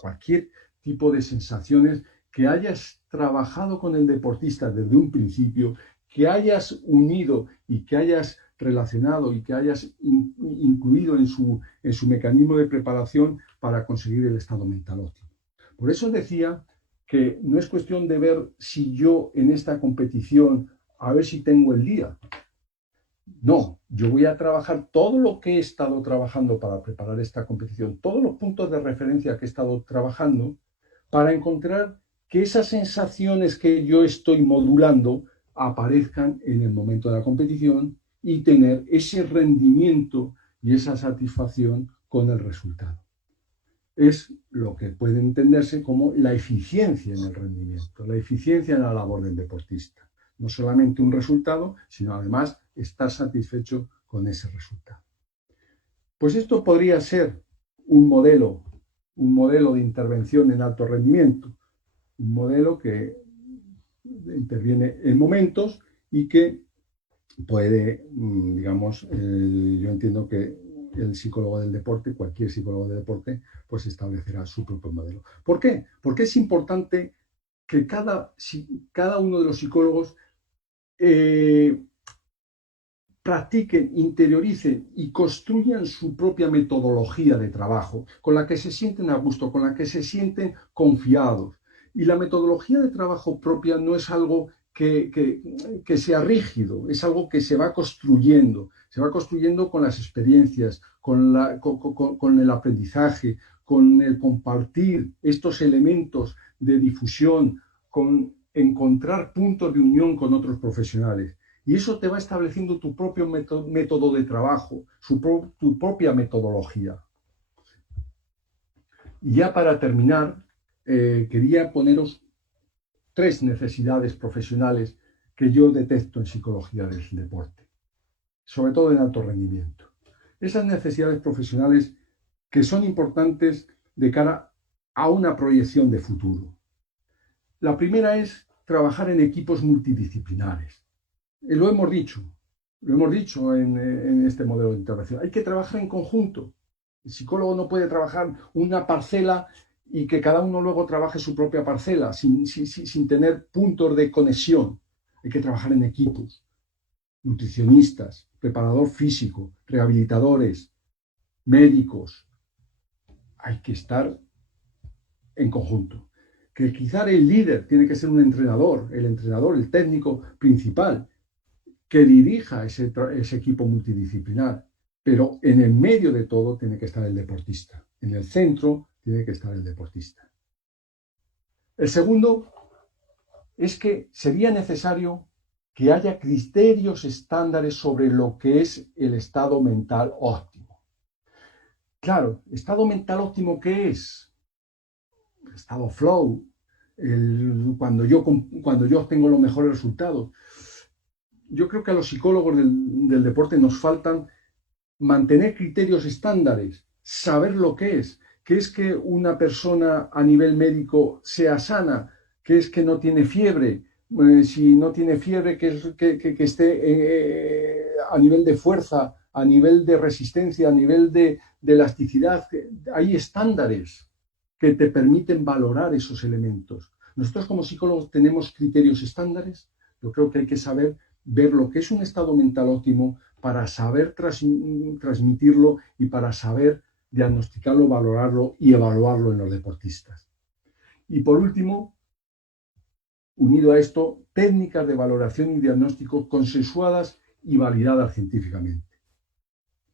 cualquier tipo de sensaciones que hayas trabajado con el deportista desde un principio, que hayas unido y que hayas relacionado y que hayas incluido en su mecanismo de preparación para conseguir el estado mental óptimo. Por eso decía que no es cuestión de ver si yo en esta competición, a ver si tengo el día. No, yo voy a trabajar todo lo que he estado trabajando para preparar esta competición, todos los puntos de referencia que he estado trabajando, para encontrar que esas sensaciones que yo estoy modulando aparezcan en el momento de la competición y tener ese rendimiento y esa satisfacción con el resultado. Es lo que puede entenderse como la eficiencia en el rendimiento, la eficiencia en la labor del deportista. No solamente un resultado, sino además estar satisfecho con ese resultado. Pues esto podría ser un modelo de intervención en alto rendimiento, un modelo que interviene en momentos y que puede, digamos, yo entiendo que el psicólogo del deporte, cualquier psicólogo del deporte, pues establecerá su propio modelo. ¿Por qué? Porque es importante que cada uno de los psicólogos practiquen, interioricen y construyan su propia metodología de trabajo, con la que se sienten a gusto, con la que se sienten confiados. Y la metodología de trabajo propia no es algo que sea rígido, es algo que se va construyendo con las experiencias, con el aprendizaje, con el compartir estos elementos de difusión, con encontrar puntos de unión con otros profesionales. Y eso te va estableciendo tu propio método de trabajo, tu propia metodología. Y ya para terminar, quería poneros 3 necesidades profesionales que yo detecto en psicología del deporte, sobre todo en alto rendimiento. Esas necesidades profesionales que son importantes de cara a una proyección de futuro. La primera es trabajar en equipos multidisciplinares. Lo hemos dicho en este modelo de intervención. Hay que trabajar en conjunto. El psicólogo no puede trabajar una parcela y que cada uno luego trabaje su propia parcela sin tener puntos de conexión. Hay que trabajar en equipos, nutricionistas, preparador físico, rehabilitadores, médicos. Hay que estar en conjunto. Que quizá el líder tiene que ser un entrenador, el técnico principal, que dirija ese equipo multidisciplinar. Pero en el medio de todo tiene que estar el deportista. En el centro tiene que estar el deportista. El segundo es que sería necesario que haya criterios estándares sobre lo que es el estado mental óptimo. Claro, ¿estado mental óptimo qué es? El estado flow, cuando yo obtengo los mejores resultados. Yo creo que a los psicólogos del deporte nos faltan mantener criterios estándares, saber lo que es que una persona a nivel médico sea sana, que es que no tiene fiebre, si no tiene fiebre, que esté a nivel de fuerza, a nivel de resistencia, a nivel de elasticidad. Hay estándares que te permiten valorar esos elementos. Nosotros como psicólogos tenemos criterios estándares. Yo creo que hay que saber ver lo que es un estado mental óptimo para saber transmitirlo y para saber diagnosticarlo, valorarlo y evaluarlo en los deportistas. Y por último, unido a esto, técnicas de valoración y diagnóstico consensuadas y validadas científicamente.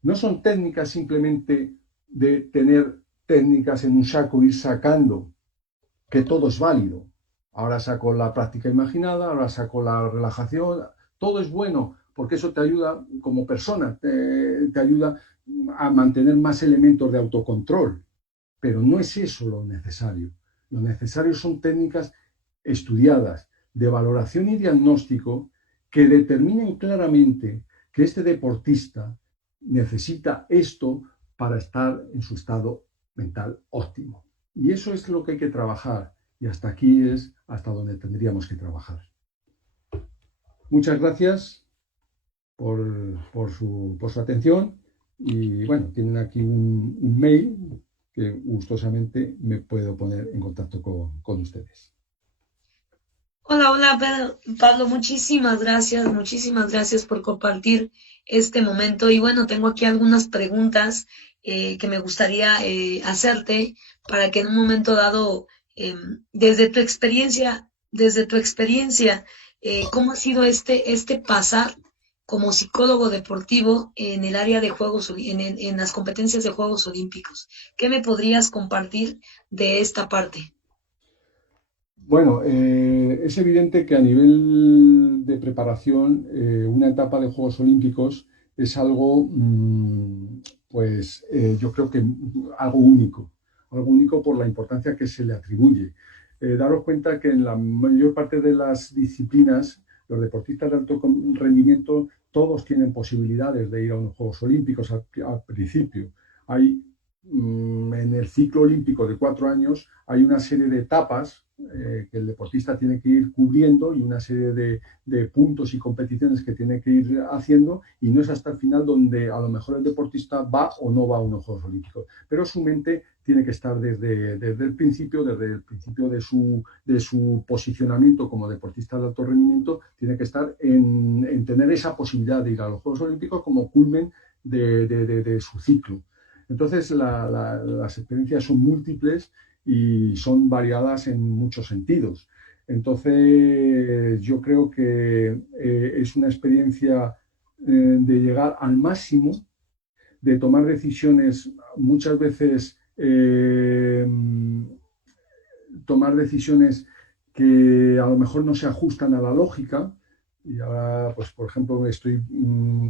No son técnicas simplemente de tener técnicas en un saco e ir sacando que todo es válido. Ahora saco la práctica imaginada, ahora saco la relajación. Todo es bueno porque eso te ayuda como persona, te ayuda a mantener más elementos de autocontrol. Pero no es eso lo necesario. Lo necesario son técnicas estudiadas de valoración y diagnóstico que determinen claramente que este deportista necesita esto para estar en su estado mental óptimo. Y eso es lo que hay que trabajar. Y hasta aquí es hasta donde tendríamos que trabajar. Muchas gracias por su atención. Y bueno, tienen aquí un mail que gustosamente me puedo poner en contacto con ustedes. Hola, Pablo, muchísimas gracias por compartir este momento. Y bueno, tengo aquí algunas preguntas que me gustaría hacerte para que en un momento dado, desde tu experiencia, ¿cómo ha sido este pasar como psicólogo deportivo en el área de en las competencias de Juegos Olímpicos? ¿Qué me podrías compartir de esta parte? Bueno, es evidente que a nivel de preparación, una etapa de Juegos Olímpicos es algo, yo creo que algo único por la importancia que se le atribuye. Daros cuenta que en la mayor parte de las disciplinas, los deportistas de alto rendimiento, todos tienen posibilidades de ir a unos Juegos Olímpicos al principio. Hay, en el ciclo olímpico de 4 años, hay una serie de etapas que el deportista tiene que ir cubriendo y una serie de puntos y competiciones que tiene que ir haciendo, y no es hasta el final donde a lo mejor el deportista va o no va a unos Juegos Olímpicos. Pero su mente tiene que estar desde el principio de su posicionamiento como deportista de alto rendimiento, tiene que estar en tener esa posibilidad de ir a los Juegos Olímpicos como culmen de su ciclo. Entonces las experiencias son múltiples y son variadas en muchos sentidos. Entonces, yo creo que es una experiencia de llegar al máximo, de tomar decisiones, muchas veces tomar decisiones que a lo mejor no se ajustan a la lógica. Y ahora, pues, por ejemplo, estoy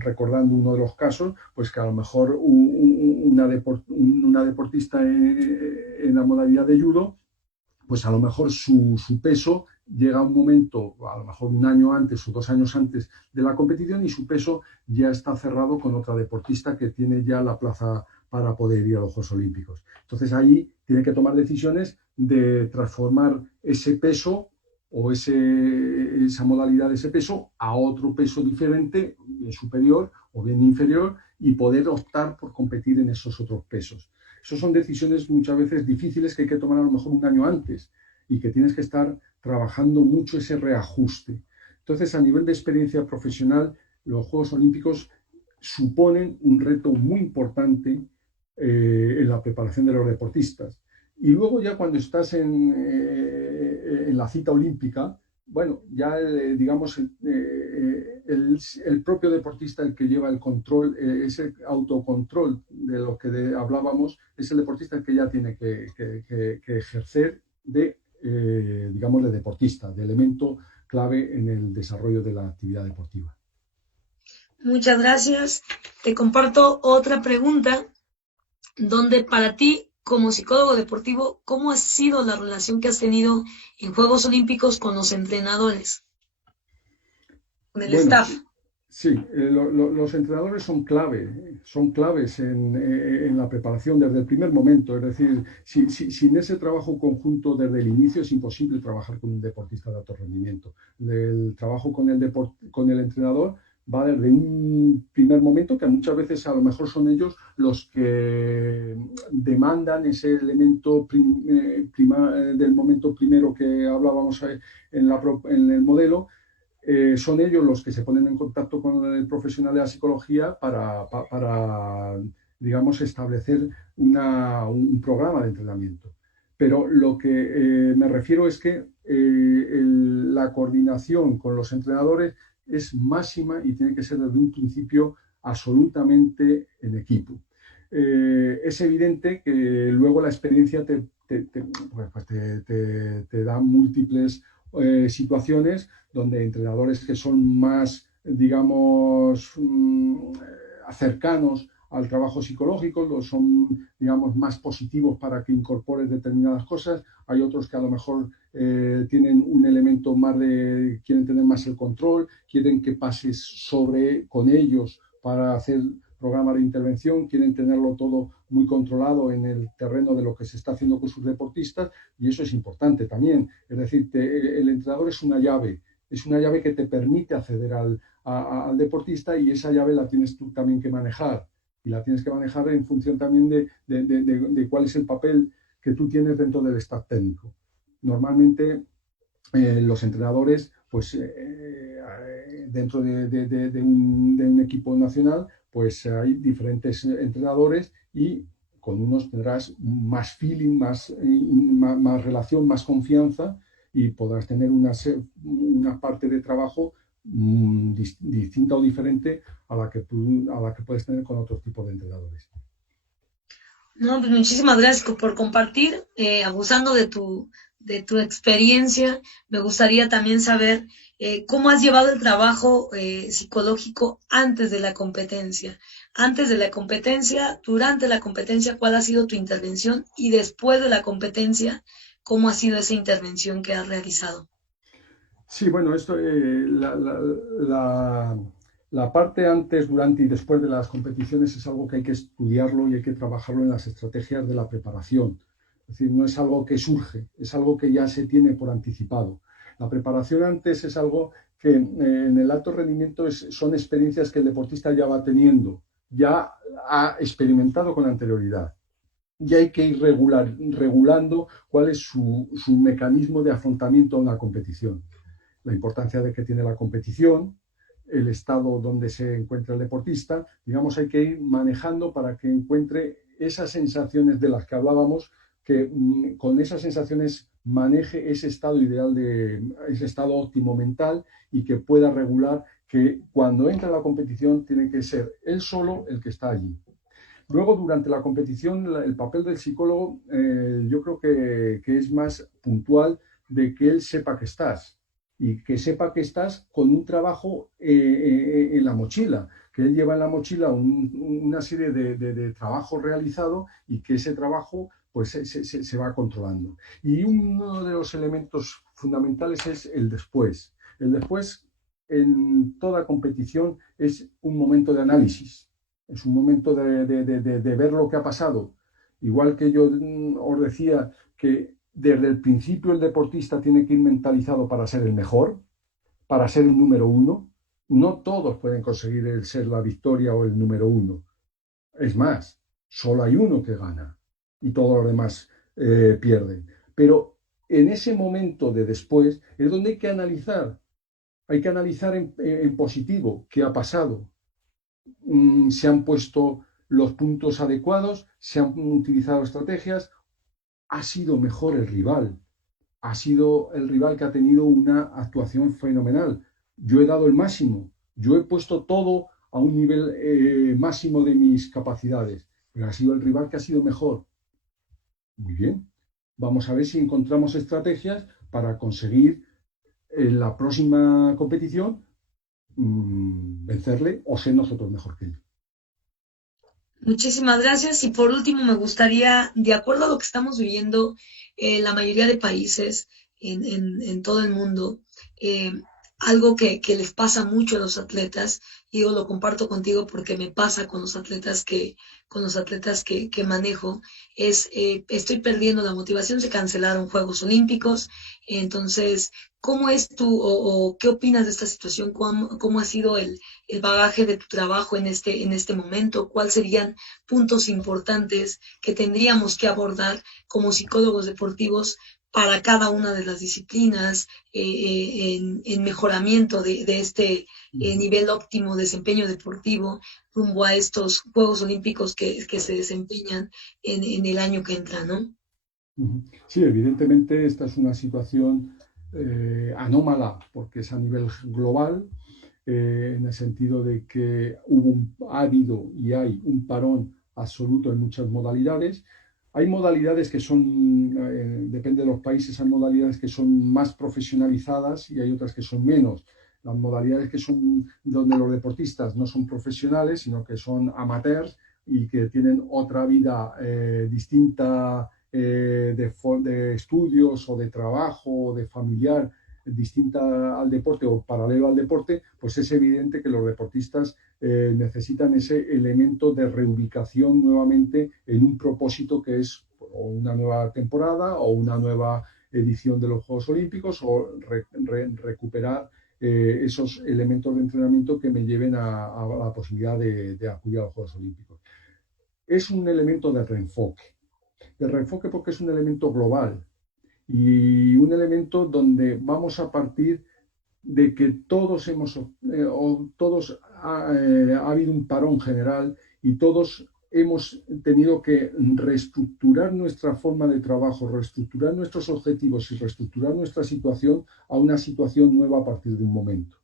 recordando uno de los casos, pues que a lo mejor una deportista en la modalidad de judo, pues a lo mejor su peso llega a un momento, a lo mejor un año antes o 2 años antes de la competición, y su peso ya está cerrado con otra deportista que tiene ya la plaza para poder ir a los Juegos Olímpicos. Entonces ahí tiene que tomar decisiones de transformar ese peso o esa modalidad de ese peso a otro peso diferente, bien superior o bien inferior, y poder optar por competir en esos otros pesos. Esas son decisiones muchas veces difíciles que hay que tomar a lo mejor un año antes y que tienes que estar trabajando mucho ese reajuste. Entonces, a nivel de experiencia profesional, los Juegos Olímpicos suponen un reto muy importante en la preparación de los deportistas. Y luego ya cuando estás en la cita olímpica, bueno, ya digamos el propio deportista el que lleva el control, ese autocontrol de lo que hablábamos, es el deportista el que ya tiene que ejercer digamos, de deportista, de elemento clave en el desarrollo de la actividad deportiva. Muchas gracias. Te comparto otra pregunta, donde para ti, como psicólogo deportivo, ¿cómo ha sido la relación que has tenido en Juegos Olímpicos con los entrenadores, con el staff? Sí, los entrenadores son claves en la preparación desde el primer momento. Es decir, sin ese trabajo conjunto desde el inicio es imposible trabajar con un deportista de alto rendimiento. El trabajo con el entrenador va desde un primer momento, que muchas veces a lo mejor son ellos los que demandan ese elemento del momento primero que hablábamos en el modelo. Son ellos los que se ponen en contacto con el profesional de la psicología para digamos, establecer un programa de entrenamiento. Pero lo que me refiero es que la coordinación con los entrenadores es máxima y tiene que ser desde un principio absolutamente en equipo. Es evidente que luego la experiencia te da múltiples situaciones donde entrenadores que son más, digamos, cercanos al trabajo psicológico, son, digamos, más positivos para que incorpores determinadas cosas. Hay otros que a lo mejor tienen un elemento más quieren tener más el control, quieren que pases con ellos para hacer programas de intervención, quieren tenerlo todo muy controlado en el terreno de lo que se está haciendo con sus deportistas, y eso es importante también. Es decir, el entrenador es una llave que te permite acceder al deportista, y esa llave la tienes tú también que manejar, y la tienes que manejar en función también de cuál es el papel que tú tienes dentro del staff técnico. Normalmente los entrenadores, pues dentro de un equipo nacional, pues hay diferentes entrenadores, y con unos tendrás más feeling, más relación, más confianza, y podrás tener una parte de trabajo distinta o diferente a la que puedes tener con otro tipo de entrenadores. No, pues muchísimas gracias por compartir. Abusando de tu experiencia, me gustaría también saber cómo has llevado el trabajo psicológico antes de la competencia. Antes de la competencia, durante la competencia, ¿cuál ha sido tu intervención? Y después de la competencia, ¿cómo ha sido esa intervención que has realizado? Sí, bueno, esto, la parte antes, durante y después de las competiciones es algo que hay que estudiarlo y hay que trabajarlo en las estrategias de la preparación. Es decir, no es algo que surge, es algo que ya se tiene por anticipado. La preparación antes es algo que en el alto rendimiento son experiencias que el deportista ya va teniendo, ya ha experimentado con anterioridad. Y hay que ir regulando cuál es su mecanismo de afrontamiento a una competición. La importancia de que tiene la competición, el estado donde se encuentra el deportista, digamos, hay que ir manejando para que encuentre esas sensaciones de las que hablábamos, que con esas sensaciones maneje ese estado ideal, ese estado óptimo mental, y que pueda regular que cuando entra a la competición tiene que ser él solo el que está allí. Luego, durante la competición, el papel del psicólogo yo creo que es más puntual, de que él sepa que estás, y que sepa que estás con un trabajo en la mochila, que él lleva en la mochila una serie de trabajo realizado, y que ese trabajo pues se va controlando. Y uno de los elementos fundamentales es el después. El después en toda competición es un momento de análisis. Es un momento de ver lo que ha pasado. Igual que yo os decía que desde el principio el deportista tiene que ir mentalizado para ser el mejor, para ser el número uno. No todos pueden conseguir el ser la victoria o el número uno. Es más, solo hay uno que gana y todos los demás pierden. Pero en ese momento de después es donde hay que analizar en positivo qué ha pasado. Se han puesto los puntos adecuados, se han utilizado estrategias, ha sido mejor el rival, ha sido el rival que ha tenido una actuación fenomenal. Yo he dado el máximo, yo he puesto todo a un nivel máximo de mis capacidades, pero ha sido el rival que ha sido mejor. Muy bien, vamos a ver si encontramos estrategias para conseguir en la próxima competición vencerle o ser nosotros mejor que él. Muchísimas gracias. Y por último, me gustaría, de acuerdo a lo que estamos viviendo en la mayoría de países en todo el mundo, eh, algo que les pasa mucho a los atletas, y yo lo comparto contigo porque me pasa con los atletas que manejo, es estoy perdiendo la motivación. Se cancelaron Juegos Olímpicos. Entonces, ¿cómo es o qué opinas de esta situación? ¿Cómo ha sido el bagaje de tu trabajo en este momento? ¿Cuáles serían puntos importantes que tendríamos que abordar como psicólogos deportivos para cada una de las disciplinas, en mejoramiento de este nivel óptimo desempeño deportivo rumbo a estos Juegos Olímpicos que se desempeñan en el año que entra, ¿no? Sí, evidentemente esta es una situación anómala porque es a nivel global, en el sentido de que ha habido y hay un parón absoluto en muchas modalidades. Hay modalidades que son, depende de los países, hay modalidades que son más profesionalizadas y hay otras que son menos. Las modalidades que son donde los deportistas no son profesionales, sino que son amateurs y que tienen otra vida distinta de estudios o de trabajo o de familiar distinta al deporte o paralelo al deporte, pues es evidente que los deportistas necesitan ese elemento de reubicación nuevamente en un propósito que es una nueva temporada o una nueva edición de los Juegos Olímpicos o recuperar esos elementos de entrenamiento que me lleven a la posibilidad de acudir a los Juegos Olímpicos. Es un elemento de reenfoque porque es un elemento global y un elemento donde vamos a partir de que ha habido un parón general y todos hemos tenido que reestructurar nuestra forma de trabajo, reestructurar nuestros objetivos y reestructurar nuestra situación a una situación nueva a partir de un momento.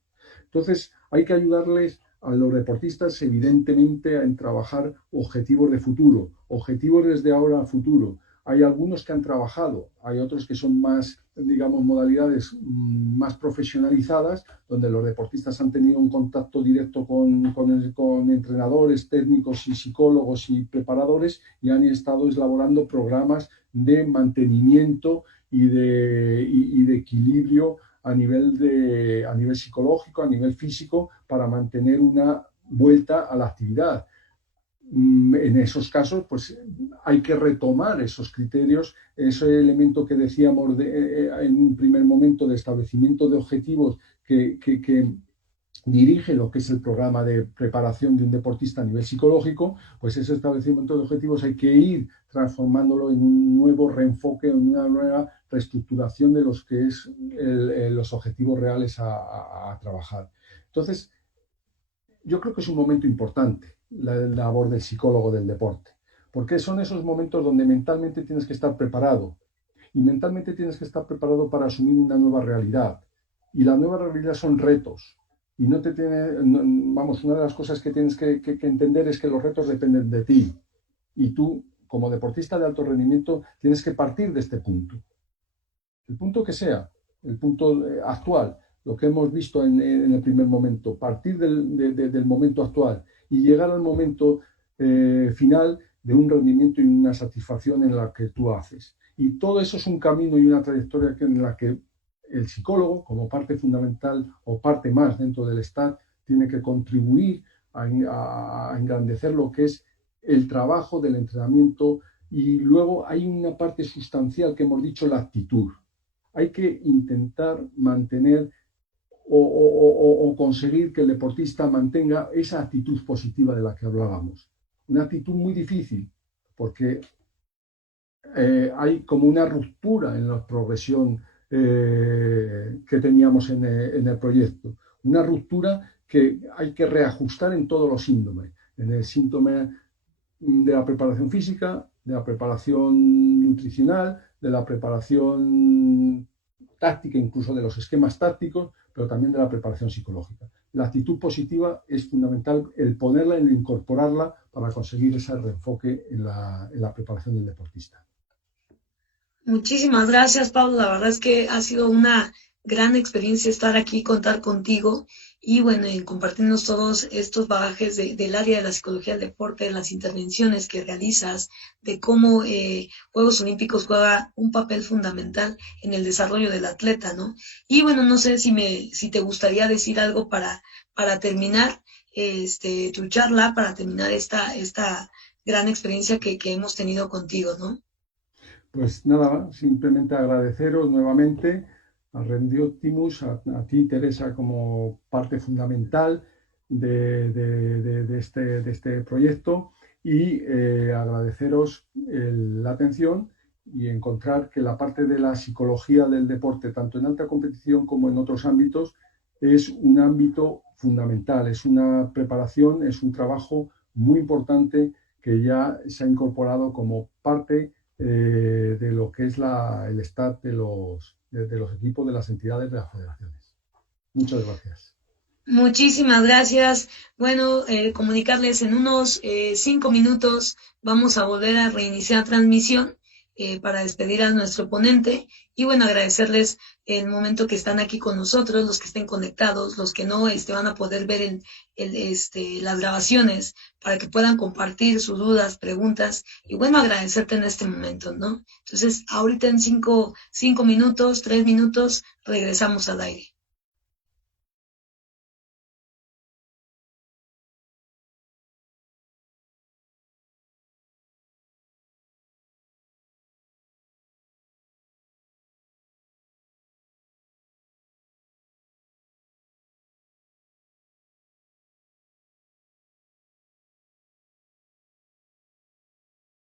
Entonces, hay que ayudarles a los deportistas, evidentemente, en trabajar objetivos de futuro, objetivos desde ahora a futuro. Hay algunos que han trabajado, hay otros que son más, digamos, modalidades más profesionalizadas, donde los deportistas han tenido un contacto directo con entrenadores, técnicos y psicólogos y preparadores y han estado elaborando programas de mantenimiento y de equilibrio a nivel psicológico, a nivel físico, para mantener una vuelta a la actividad. En esos casos, pues hay que retomar esos criterios, ese elemento que decíamos en un primer momento de establecimiento de objetivos que dirige lo que es el programa de preparación de un deportista a nivel psicológico, pues ese establecimiento de objetivos hay que ir transformándolo en un nuevo reenfoque, en una nueva reestructuración de los que es los objetivos reales a trabajar. Entonces, yo creo que es un momento importante la labor del psicólogo del deporte, porque son esos momentos donde mentalmente tienes que estar preparado y mentalmente tienes que estar preparado para asumir una nueva realidad. Y la nueva realidad son retos. Y no te tiene, no, vamos, una de las cosas que tienes que entender es que los retos dependen de ti. Y tú, como deportista de alto rendimiento, tienes que partir de este punto. El punto que sea, el punto actual, lo que hemos visto en el primer momento, partir del momento actual y llegar al momento final de un rendimiento y una satisfacción en la que tú haces. Y todo eso es un camino y una trayectoria en la que el psicólogo, como parte fundamental o parte más dentro del STAT, tiene que contribuir a engrandecer lo que es el trabajo del entrenamiento. Y luego hay una parte sustancial que hemos dicho, la actitud. Hay que intentar mantener o conseguir que el deportista mantenga esa actitud positiva de la que hablábamos. Una actitud muy difícil, porque hay como una ruptura en la progresión que teníamos en el proyecto. Una ruptura que hay que reajustar en todos los síndromes. En el síntome de la preparación física, de la preparación nutricional, de la preparación táctica, incluso de los esquemas tácticos, pero también de la preparación psicológica. La actitud positiva es fundamental, el ponerla, el incorporarla para conseguir ese reenfoque en la preparación del deportista. Muchísimas gracias, Pablo. La verdad es que ha sido una gran experiencia estar aquí, contar contigo y bueno, y compartirnos todos estos bagajes del área de la psicología del deporte, de las intervenciones que realizas, de cómo Juegos Olímpicos juega un papel fundamental en el desarrollo del atleta, ¿no? Y bueno, no sé si te gustaría decir algo para terminar tu charla, para terminar esta gran experiencia que hemos tenido contigo, ¿no? Pues nada, simplemente agradeceros nuevamente a Rendi Optimus, a ti, Teresa, como parte fundamental de este proyecto y agradeceros la atención y encontrar que la parte de la psicología del deporte, tanto en alta competición como en otros ámbitos, es un ámbito fundamental, es una preparación, es un trabajo muy importante que ya se ha incorporado como parte de lo que es el stat de los equipos, de las entidades, de las federaciones. Muchas gracias. Muchísimas gracias. Bueno, comunicarles en unos 5 minutos vamos a volver a reiniciar transmisión para despedir a nuestro ponente y bueno, agradecerles el momento que están aquí con nosotros, los que estén conectados, los que no van a poder ver las grabaciones para que puedan compartir sus dudas, preguntas y bueno, agradecerte en este momento, ¿no? Entonces, ahorita en 5 minutos, 3 minutos, regresamos al aire.